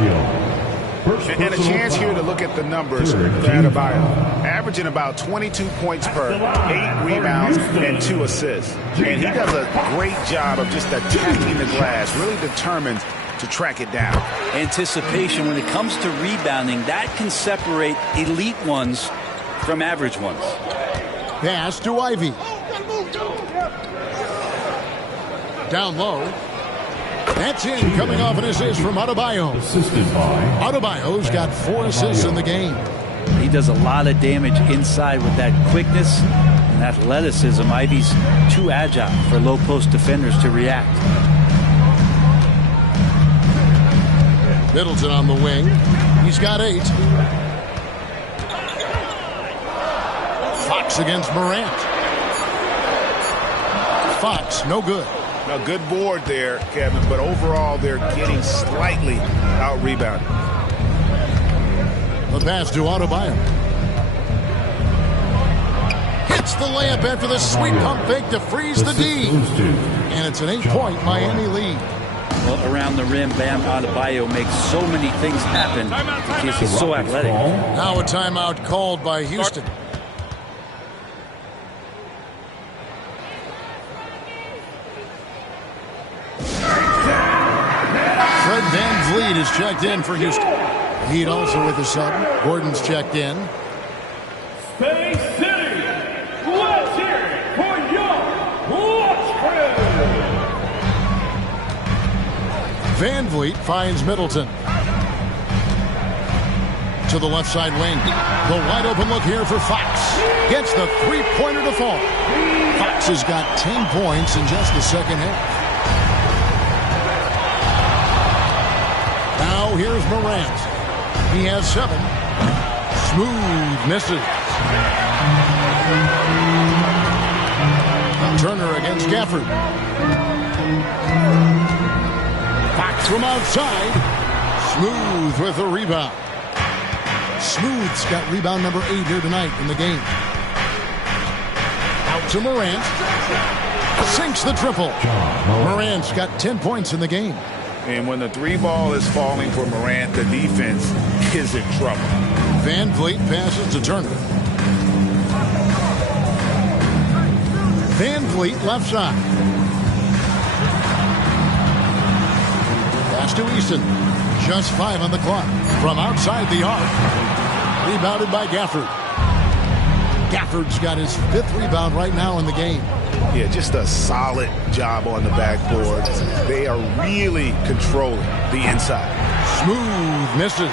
And a chance here to look at the numbers for Adebayo. Averaging about 22 points per, 8 rebounds, and 2 assists. And he does a great job of just attacking the glass, really determined to track it down. Anticipation when it comes to rebounding, that can separate elite ones from average ones. Pass to Ivy. Down low. That's in, coming off an assist from Adebayo. Adebayo's got 4 assists in the game. He does a lot of damage inside with that quickness and athleticism. Ivy's too agile for low post defenders to react. Middleton on the wing. He's got 8. Fox against Morant. Fox, no good. A good board there, Kevin, but overall they're getting slightly out-rebounded. The pass to Adebayo. Hits the layup after the sweet pump fake to freeze the D. And it's an 8-point Miami lead. Well, around the rim, Bam Adebayo makes so many things happen because he's so athletic. Now a timeout called by Houston. Fred VanVleet is checked in for Houston. Heat also with the sub. Gordon's checked in. Space City, let's hear it for your Watch Crew. VanVleet finds Middleton. To the left side wing. The wide open look here for Fox. Gets the three-pointer to fall. Fox has got 10 points in just the second half. Now here's Morant. He has 7. Smooth misses. Turner against Gafford. Fox from outside. Smooth with a rebound. Smooth's got rebound number 8 here tonight in the game. Out to Morant. Sinks the triple. Morant's got 10 points in the game. And when the 3 ball is falling for Morant, the defense is in trouble. VanVleet passes to Turner. VanVleet left side. Pass to Easton. Just 5 on the clock. From outside the arc. Rebounded by Gafford. Gafford's got his 5th rebound right now in the game. Yeah, just a solid job on the backboard. They are really controlling the inside. Smooth misses.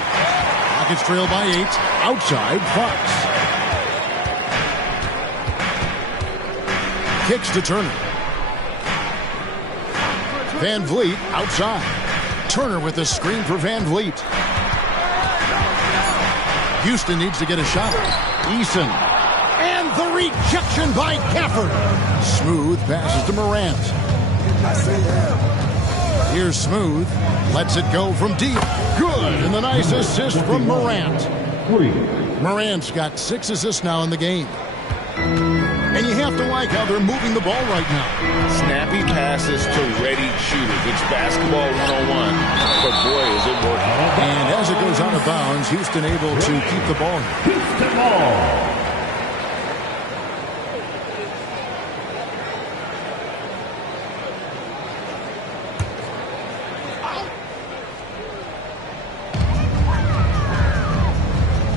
Rockets trail by 8. Outside Fox. Kicks to Turner. VanVleet outside. Turner with the screen for VanVleet. Houston needs to get a shot. Eason. And the rejection by Gafford. Smooth passes to Morant. Here's Smooth. Lets it go from deep. Good. And the nice assist from Morant. Morant's got 6 assists now in the game. And you have to like how they're moving the ball right now. Snappy passes to ready shooters. It's basketball 101. But boy, is it working. And as it goes out of bounds, Houston able to keep the ball. Houston ball.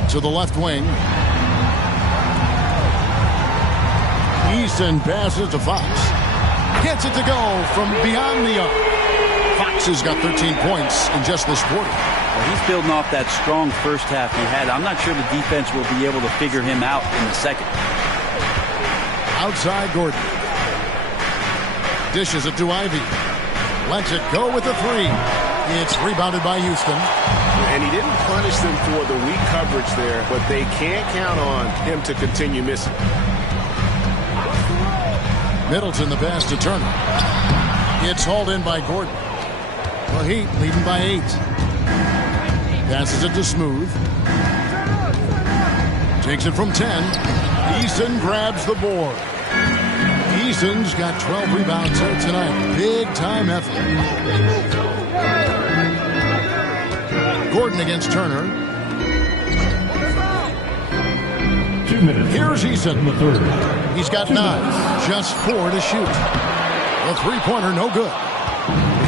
To the left wing. Easton passes to Fox. Gets it to go from beyond the arc. Fox has got 13 points in just this quarter. Well, he's building off that strong first half he had. I'm not sure the defense will be able to figure him out in the second. Outside Gordon. Dishes it to Ivy. Lets it go with the 3. It's rebounded by Houston. And he didn't punish them for the weak coverage there, but they can't count on him to continue missing. Middleton the pass to Turner. It's hauled in by Gordon. The Heat leading by 8. Passes it to Smooth. Takes it from 10. Eason grabs the board. Eason's got 12 rebounds here tonight. Big time effort. Gordon against Turner. 2 minutes. Here's Eason. In the third. He's got 9. Just 4 to shoot. The three-pointer no good.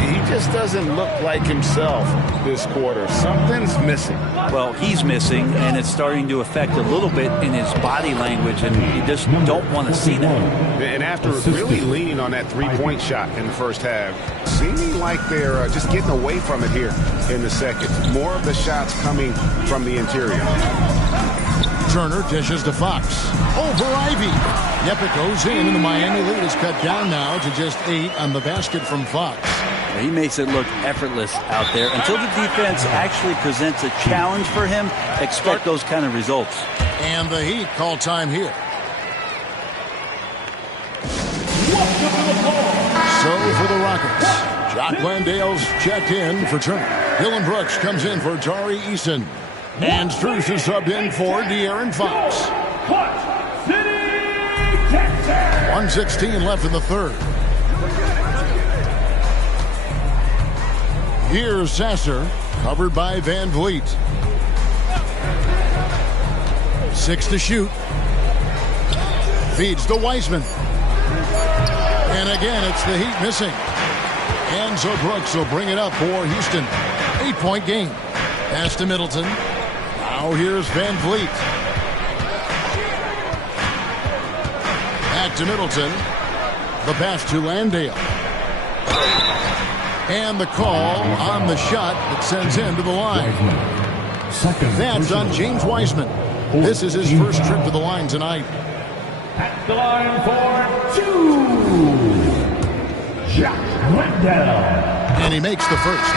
He just doesn't look like himself this quarter. Something's missing. Well, he's missing, and it's starting to affect a little bit in his body language, and you just don't want to see that. And after really leaning on that three-point shot in the first half, seeming like they're just getting away from it here in the second. More of the shots coming from the interior. Turner dishes to Fox. Over Ivy. Yep, it goes in, and the Miami lead is cut down now to just 8 on the basket from Fox. He makes it look effortless out there. Until the defense actually presents a challenge for him, expect those kind of results. And the Heat call time here. So for the Rockets, Jock Landale's checked in for Turner. Dylan Brooks comes in for Tari Eason. And Strus is subbed in for De'Aaron Fox. 1:16 left in the third. Here's Sasser, covered by Van Vliet. 6 to shoot. Feeds to Wiseman. And again, it's the Heat missing. And so Brooks will bring it up for Houston. 8-point game. Pass to Middleton. Now here's Van Vliet. Back to Middleton. The pass to Landale. And the call on the shot that sends him to the line. That's on James Wiseman. This is his first trip to the line tonight. At the line for 2, Jock Landale. And he makes the first.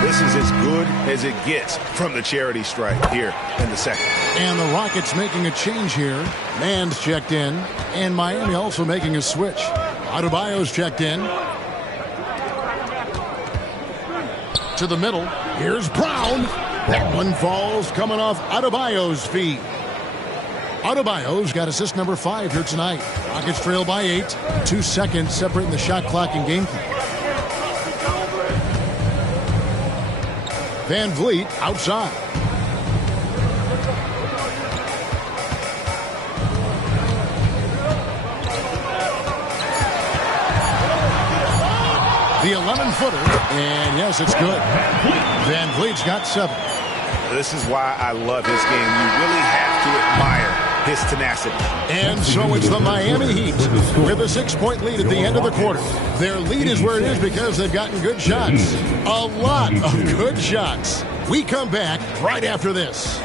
This is as good as it gets from the charity stripe here in the second. And the Rockets making a change here. Mann's checked in. And Miami also making a switch. Adebayo's checked in. To the middle. Here's Brown. That one falls coming off Adebayo's feet. Adebayo's got assist number 5 here tonight. Rockets trail by 8. 2 seconds separating the shot clock and game clock. Van Vliet outside. The 11-footer, and yes, it's good. Van Vliet's got 7. This is why I love his game. You really have to admire his tenacity. And so it's the Miami Heat with a 6-point lead at the end of the quarter. Their lead is where it is because they've gotten good shots. A lot of good shots. We come back right after this.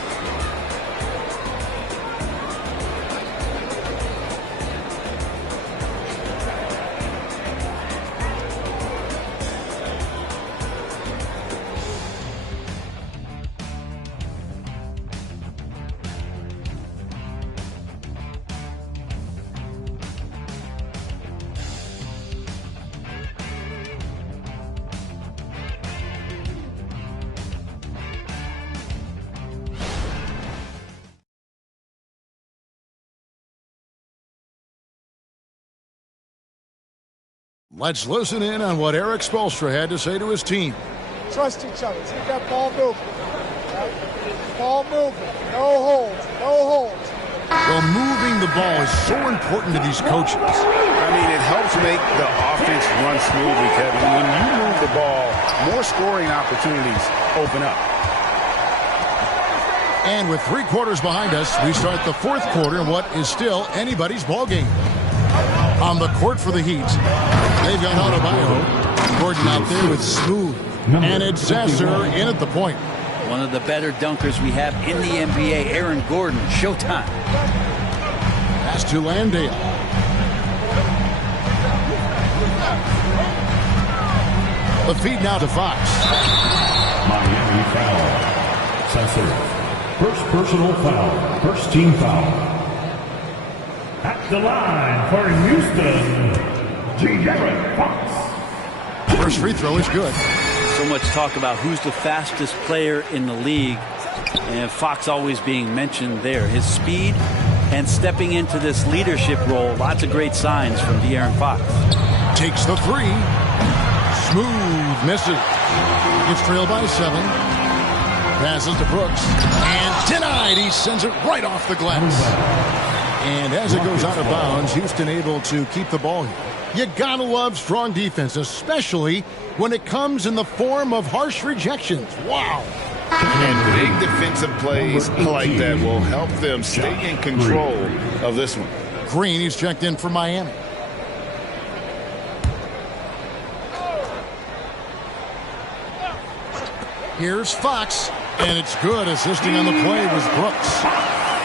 Let's listen in on what Eric Spoelstra had to say to his team. Trust each other. Keep that ball moving. Ball moving. No holds. No holds. Well, moving the ball is so important to these coaches. I mean, it helps make the offense run smoothly, Kevin. When you move the ball, more scoring opportunities open up. And with 3 quarters behind us, we start the 4th quarter in what is still anybody's ball game. On the court for the Heat, they've got Adebayo. Gordon out there with Smooth. And it's Sasser in at the point. One of the better dunkers we have in the NBA, Aaron Gordon. Showtime. Pass to Landale. The feed now to Fox. Miami foul. Sasser. First personal foul. First team foul. At the line for Houston, De'Aaron Fox. First free throw is good. So much talk about who's the fastest player in the league, and Fox always being mentioned there. His speed and stepping into this leadership role, lots of great signs from De'Aaron Fox. Takes the 3. Smooth misses. Gets trailed by 7. Passes to Brooks. And denied. He sends it right off the glass. And as it goes out of bounds, Houston able to keep the ball here. You gotta love strong defense, especially when it comes in the form of harsh rejections. Wow. And big defensive plays like that will help them stay in control of this one. Green, he's checked in for Miami. Here's Fox, and it's good. Assisting on the play was Brooks.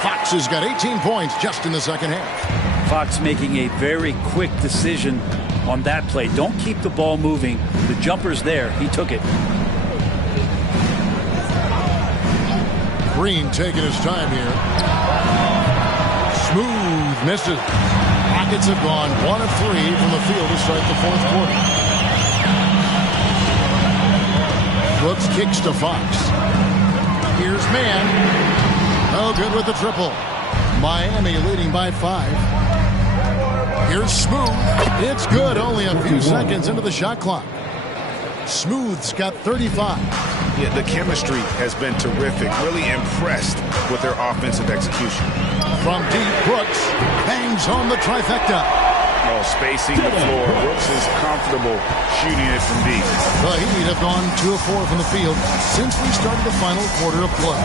Fox has got 18 points just in the second half. Fox making a very quick decision on that play. Don't keep the ball moving. The jumper's there. He took it. Green taking his time here. Smooth misses. Rockets have gone 1 of 3 from the field to start the fourth quarter. Brooks kicks to Fox. Here's man. No good with the triple. Miami leading by 5. Here's Smooth. It's good. Only a few seconds into the shot clock. Smooth's got 35. Yeah, the chemistry has been terrific. Really impressed with their offensive execution. From deep, Brooks hangs on the trifecta. Oh, spacing the floor. Brooks is comfortable shooting it from deep. The Heat have gone 2 of 4 from the field since we started the final quarter of play.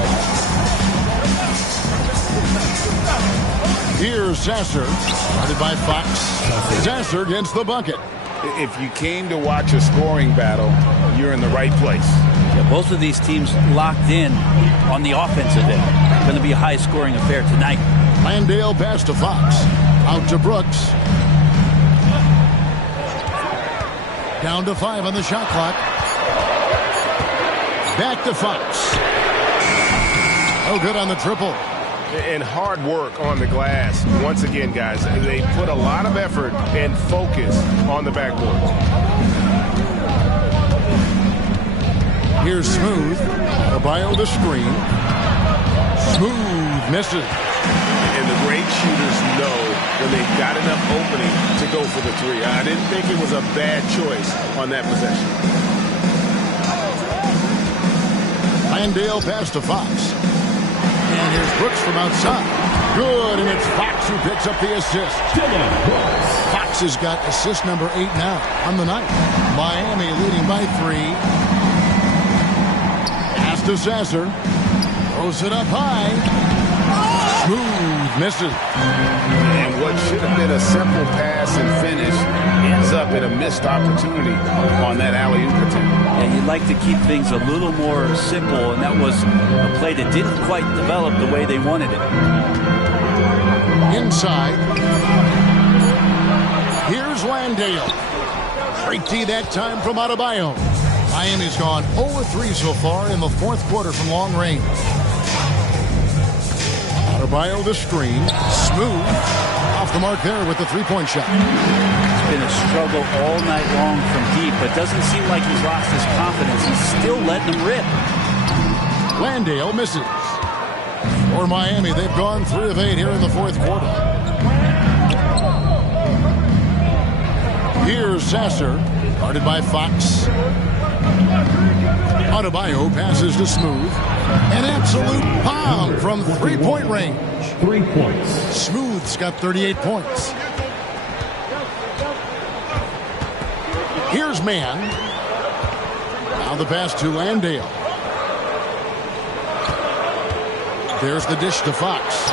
Here's Sasser, started by Fox. Sasser gets the bucket. If you came to watch a scoring battle, you're in the right place. Yeah, both of these teams locked in on the offensive end. Going to be a high-scoring affair tonight. Landale pass to Fox. Out to Brooks. Down to 5 on the shot clock. Back to Fox. Oh, good on the triple. And hard work on the glass. Once again, guys, they put a lot of effort and focus on the backboard. Here's Smooth. Adebayo the screen. Smooth misses. And the great shooters know when they've got enough opening to go for the 3. I didn't think it was a bad choice on that possession. Landale pass to Fox. And here's Brooks from outside. Good, and it's Fox who picks up the assist. Fox has got assist number 8 now on the night. Miami leading by 3. Pass to Sasser. Throws it up high. Smooth misses. And what should have been a simple pass and finish ends up in a missed opportunity on that alley-oop attempt. And you'd like to keep things a little more simple, and that was a play that didn't quite develop the way they wanted it. Inside. Here's Landale. Straight D that time from Adebayo. Miami's gone 0-3 so far in the fourth quarter from long range. Adebayo the screen. Smooth. Off the mark there with the three-point shot. It's been a struggle all night long from deep, but doesn't seem like he's lost his confidence. He's still letting them rip. Landale misses. For Miami, they've gone 3 of 8 here in the fourth quarter. Here's Sasser, guarded by Fox. Adebayo passes to Smooth. An absolute bomb from three-point range. 3 points. Smooth's got 38 points. Here's Mann. Now the pass to Landale. There's the dish to Fox.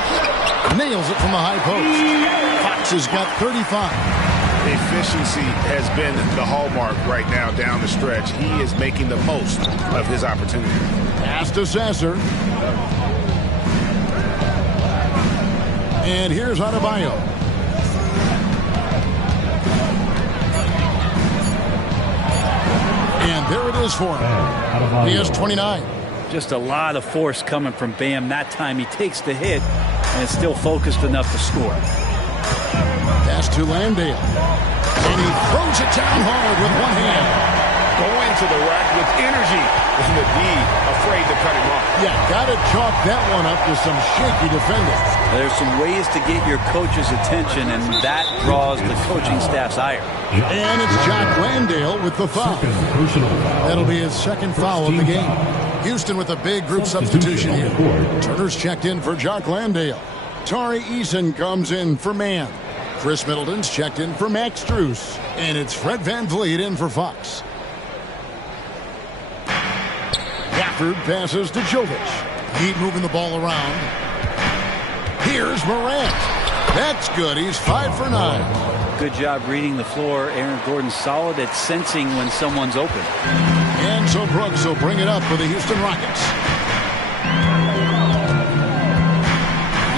Nails it from the high post. Fox has got 35. Efficiency has been the hallmark right now down the stretch. He is making the most of his opportunity. Pass to Sasser. And here's Adebayo. And there it is for him. He has 29. Just a lot of force coming from Bam. That time he takes the hit and is still focused enough to score. Pass to Landale. And he throws it down hard with one hand. Going to the rack with energy. And the D afraid to cut him off. Yeah, got to chalk that one up to some shaky defending. There's some ways to get your coach's attention, and that draws the coaching staff's ire. And it's Jock Landale with the foul. That'll be his second foul of the game. Houston with a big group substitution here. Turner's checked in for Jock Landale. Tari Eason comes in for Mann. Chris Middleton's checked in for Max Strus. And it's Fred VanVleet in for Fox. Gafford passes to Jovic. Heat moving the ball around. Here's Morant. That's good. He's 5 for 9. Good job reading the floor. Aaron Gordon's solid at sensing when someone's open. And so Brooks will bring it up for the Houston Rockets.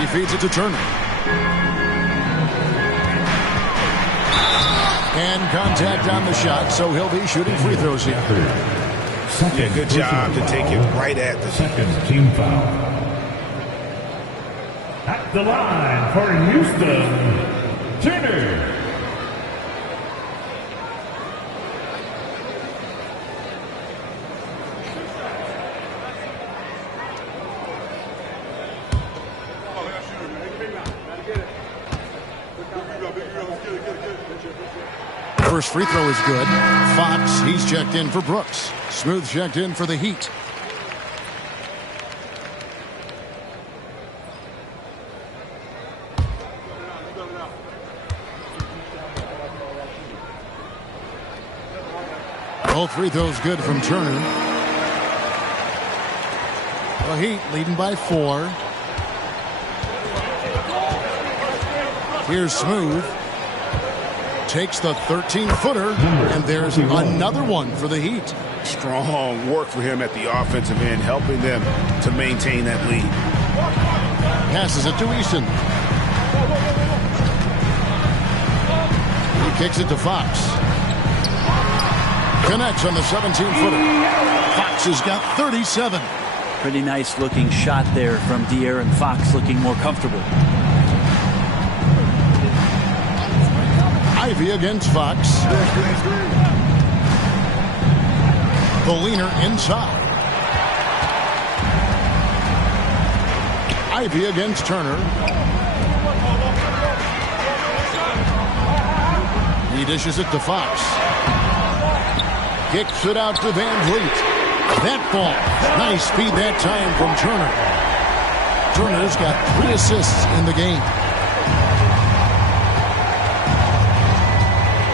He feeds it to Turner. And contact on the shot, so he'll be shooting free throws here. Yeah, good job to take it right at the second team foul. At the line for Houston, Turner. First free throw is good. Fox, he's checked in for Brooks. Smooth checked in for the Heat. Both free throws good from Turner. The Heat leading by 4. Here's Smooth. Takes the 13-footer, and there's another one for the Heat. Strong work for him at the offensive end, helping them to maintain that lead. Passes it to Eason. He kicks it to Fox. Connects on the 17-footer. Fox has got 37. Pretty nice looking shot there from De'Aaron Fox, looking more comfortable. Ivy against Fox. The leaner inside. Ivy against Turner. He dishes it to Fox. Kicks it out to Van Vliet. That ball. Nice speed that time from Turner. Turner's got 3 assists in the game.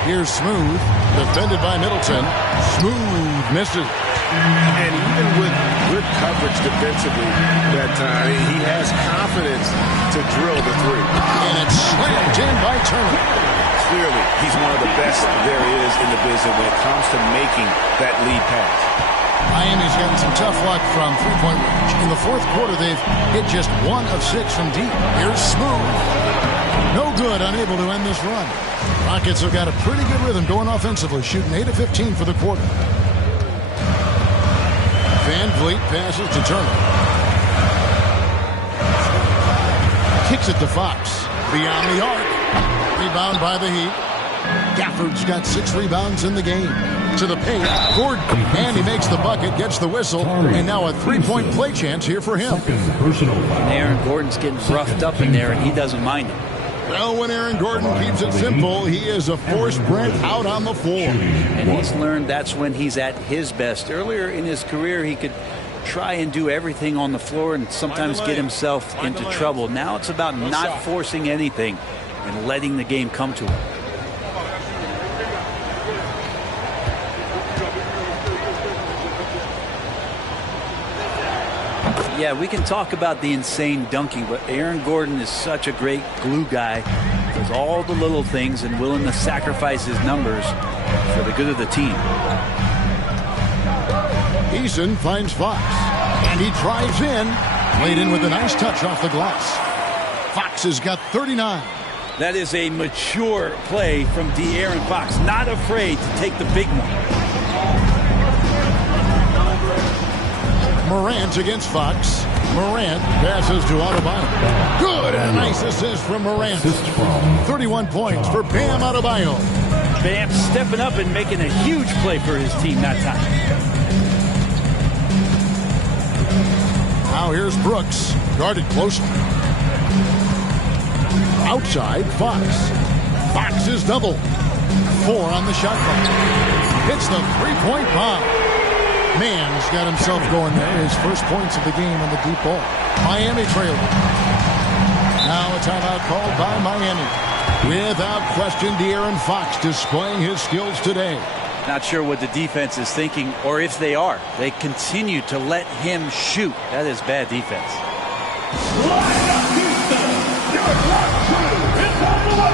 Here's Smooth, defended by Middleton. Smooth misses. And even with good coverage defensively that time, he has confidence to drill the 3. And it's slammed in by Turner. Clearly, he's one of the best there is in the business when it comes to making that lead pass. Miami's gotten some tough luck from three-point range. In the fourth quarter, they've hit just 1 of 6 from deep. Here's Smooth. No good, unable to end this run. Rockets have got a pretty good rhythm going offensively, shooting 8 of 15 for the quarter. Van Vliet passes to Turner. Kicks it to Fox. Beyond the arc. Rebound by the Heat. Gafford's got 6 rebounds in the game. To the paint. Gordon. And he makes the bucket, gets the whistle, and now a 3-point play chance here for him. Aaron Gordon's getting roughed up in there, and he doesn't mind it. Well, when Aaron Gordon keeps it simple, he is a force Brent out on the floor. And he's learned that's when he's at his best. Earlier in his career, he could try and do everything on the floor and sometimes get himself into trouble. Now it's about not forcing anything and letting the game come to him. Yeah, we can talk about the insane dunking, but Aaron Gordon is such a great glue guy. Does all the little things and willing to sacrifice his numbers for the good of the team. Eason finds Fox, and he drives in. Played in with a nice touch off the glass. Fox has got 39. That is a mature play from De'Aaron Fox. Not afraid to take the big one. Morant against Fox. Morant passes to Adebayo. Good, a nice assist from Morant. 31 points for Bam Adebayo. Bam stepping up and making a huge play for his team that time. Now here's Brooks, guarded closely. Outside, Fox. Fox is double. 4 on the shot clock. Hits the 3-point bomb. Mann's got himself going there. His first points of the game on the deep ball. Miami trailing. Now a timeout called by Miami. Without question, De'Aaron Fox displaying his skills today. Not sure what the defense is thinking, or if they are. They continue to let him shoot. That is bad defense. Line up, Houston. Your block crew is on the way.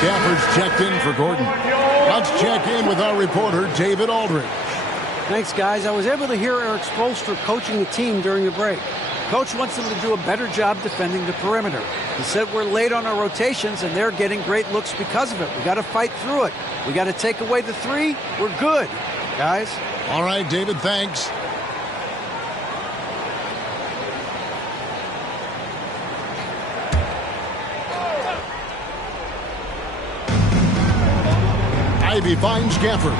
Gafford's checked in for Gordon. Let's check in with our reporter, David Aldridge. Thanks, guys. I was able to hear Eric Spoelstra coaching the team during the break. Coach wants them to do a better job defending the perimeter. He said we're late on our rotations, and they're getting great looks because of it. We got to fight through it. We got to take away the three. We're good, guys. All right, David, thanks. Ivy finds Gafford.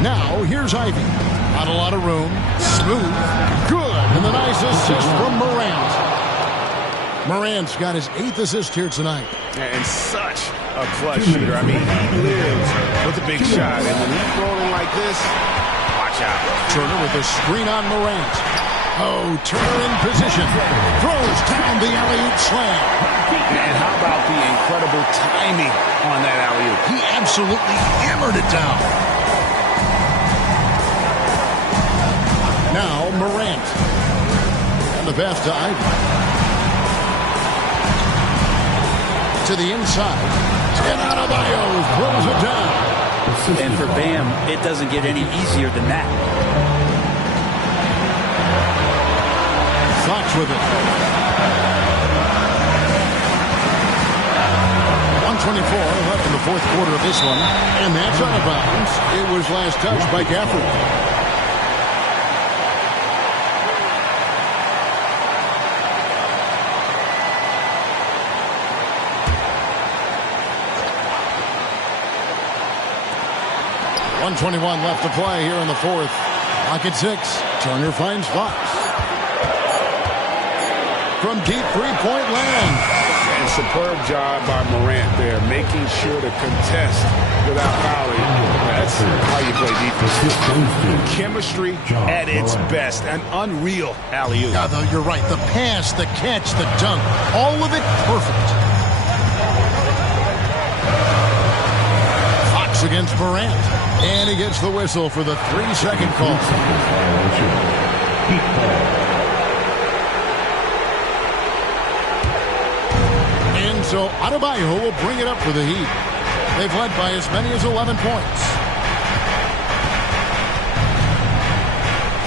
Now, here's Ivy. Not a lot of room. Smooth. Good. And the nice assist from Morant. Morant's got his 8th assist here tonight. And such a clutch shooter. I mean, he lives with a big shot. And when he's rolling like this, watch out. Turner with a screen on Morant. Oh, Turner in position. Throws down the alley-oop slam. And how about the incredible timing on that alley-oop? He absolutely hammered it down. Now Morant. And the pass to Ivy. To the inside. And Adebayo throws it down. And for Bam, it doesn't get any easier than that. Fox with it. 124 left in the fourth quarter of this one. And that's out of bounds. It was last touched by Gafford. .121 left to play here in the fourth. Clock at 6. Turner finds Fox. From deep three-point land. And superb job by Morant there, making sure to contest without fouling. That's how you play defense. Chemistry at its best. An unreal alley-oop. Yeah, though, you're right. The pass, the catch, the dunk, all of it perfect. Fox against Morant. And he gets the whistle for the 3-second call. And so Adebayo will bring it up for the Heat. They've led by as many as 11 points.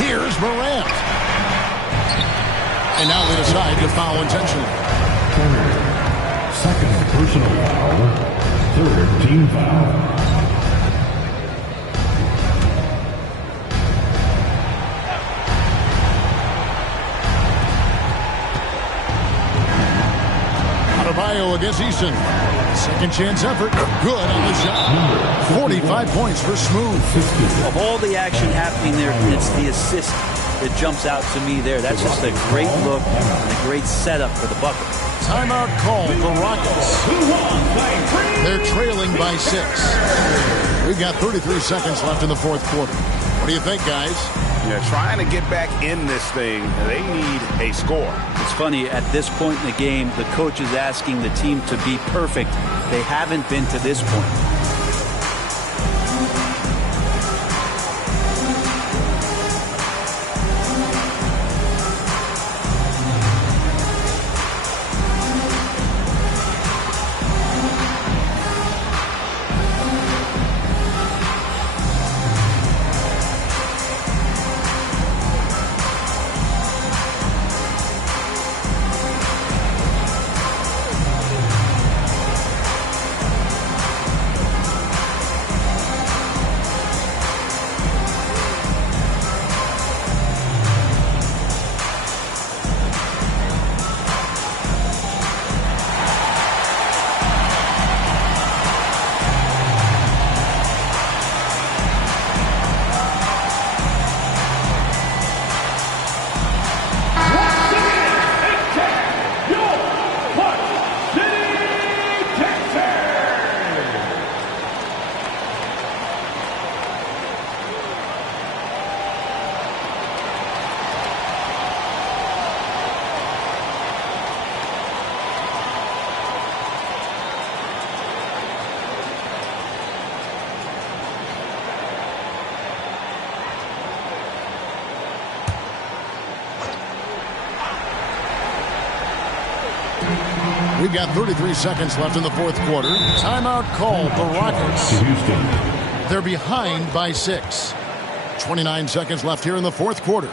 Here's Morant. And now they decide to foul intentionally. Second personal foul. Third team foul. Adebayo against Easton. Second chance effort. Good on the shot. 45 points for Smooth. Of all the action happening there, it's the assist that jumps out to me there. That's just a great look and a great setup for the bucket. Timeout call for Rockets. They're trailing by 6. We've got 33 seconds left in the fourth quarter. What do you think, guys? Yeah, trying to get back in this thing, they need a score. It's funny, at this point in the game, the coach is asking the team to be perfect. They haven't been to this point. We've got 33 seconds left in the fourth quarter. Timeout called the Rockets. They're behind by 6. 29 seconds left here in the fourth quarter.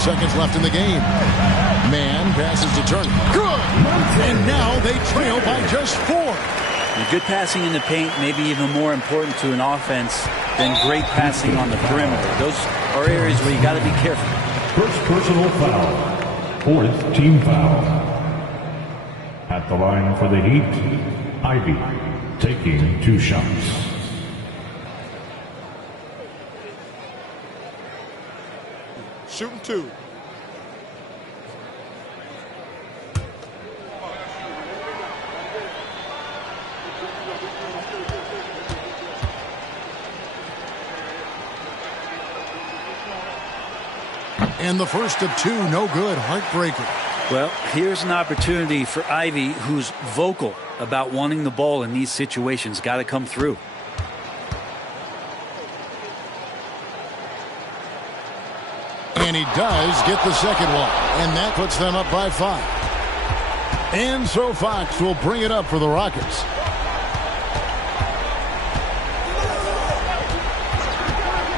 Seconds left in the game. Man passes to Turner. Good! And now they trail by just 4. Good passing in the paint may be even more important to an offense than great passing on the perimeter. Those are areas where you got to be careful. First personal foul. 4th team foul. At the line for the Heat, Ivy taking 2 shots. Shooting 2. And the first of 2, no good. Heartbreaker. Well, here's an opportunity for Ivy, who's vocal about wanting the ball in these situations. Got to come through. And he does get the second one. And that puts them up by 5. And so Fox will bring it up for the Rockets.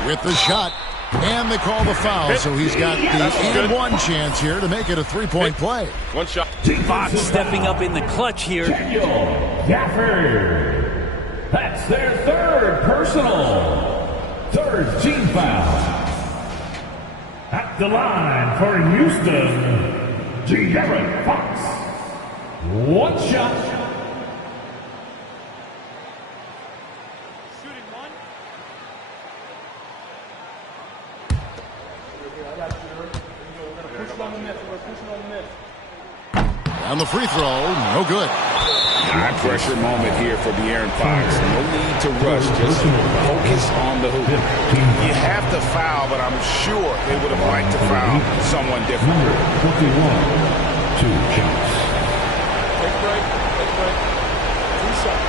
With the shot. And they call the foul. So he's got the and one chance here to make it a 3-point play. One shot. Fox stepping up in the clutch here. Gafford. That's their 3rd personal. 3rd team foul. At the line for Houston, De'Aaron Fox. 1 shot. Shooting 1. On the free throw, no good. High pressure moment here for De'Aaron Fox. No need to rush. Just focus on the hoop. You have to foul, but I'm sure they would have liked to foul someone different. 51. 2 shots. Take break. 2 shots.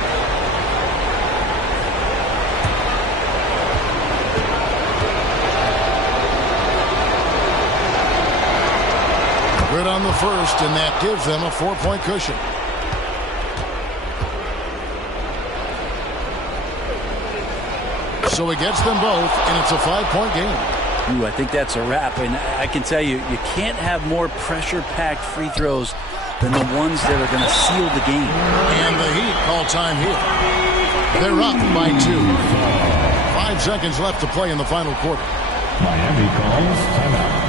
Good on the first, and that gives them a 4-point cushion. So it gets them both, and it's a 5-point game. Ooh, I think that's a wrap. And I can tell you, you can't have more pressure-packed free throws than the ones that are going to seal the game. And the Heat call time here. They're up by 2. 5 seconds left to play in the final quarter. Miami calls timeout.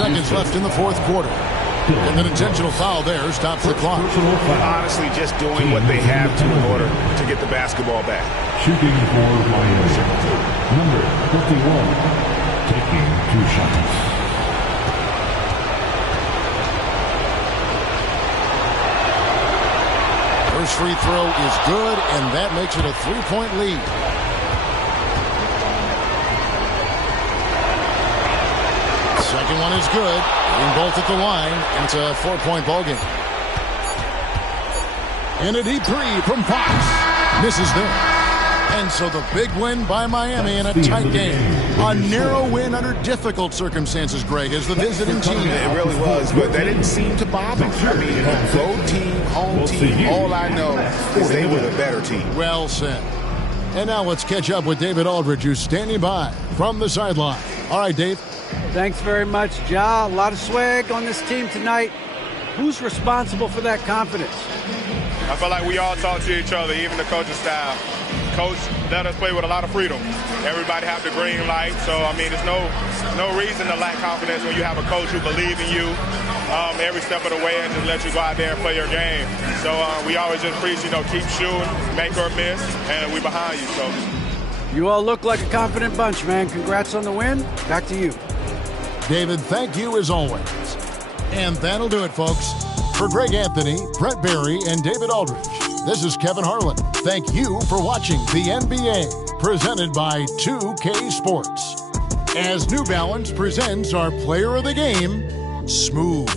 seconds left in the fourth quarter. And an intentional foul there stops the clock. Honestly, just doing what they have to in order to get the basketball back. Shooting for Miami. Number 51, taking 2 shots. First free throw is good, and that makes it a 3-point lead. Second one is good. Getting both at the line, and it's a 4-point ball game. And a deep three from Fox. Misses there. And so the big win by Miami in a tight game. A narrow win under difficult circumstances, Greg, as the visiting team. It really was, but that didn't seem to bother me. I mean, road team, home team, all I know is they were the better team. Well said. And now let's catch up with David Aldridge, who's standing by from the sideline. All right, Dave. Thanks very much, Ja. A lot of swag on this team tonight. Who's responsible for that confidence? I feel like we all talk to each other, even the coaching staff. Coach let us play with a lot of freedom. Everybody have the green light, so I mean, there's no reason to lack confidence when you have a coach who believes in you every step of the way and just let you go out there and play your game. So we always just preach, keep shooting, make or miss, and we behind you. So you all look like a confident bunch, man. Congrats on the win. Back to you. David, thank you as always. And that'll do it, folks. For Greg Anthony, Brett Barry, and David Aldridge, this is Kevin Harlan. Thank you for watching the NBA, presented by 2K Sports. As New Balance presents our player of the game, Smooth.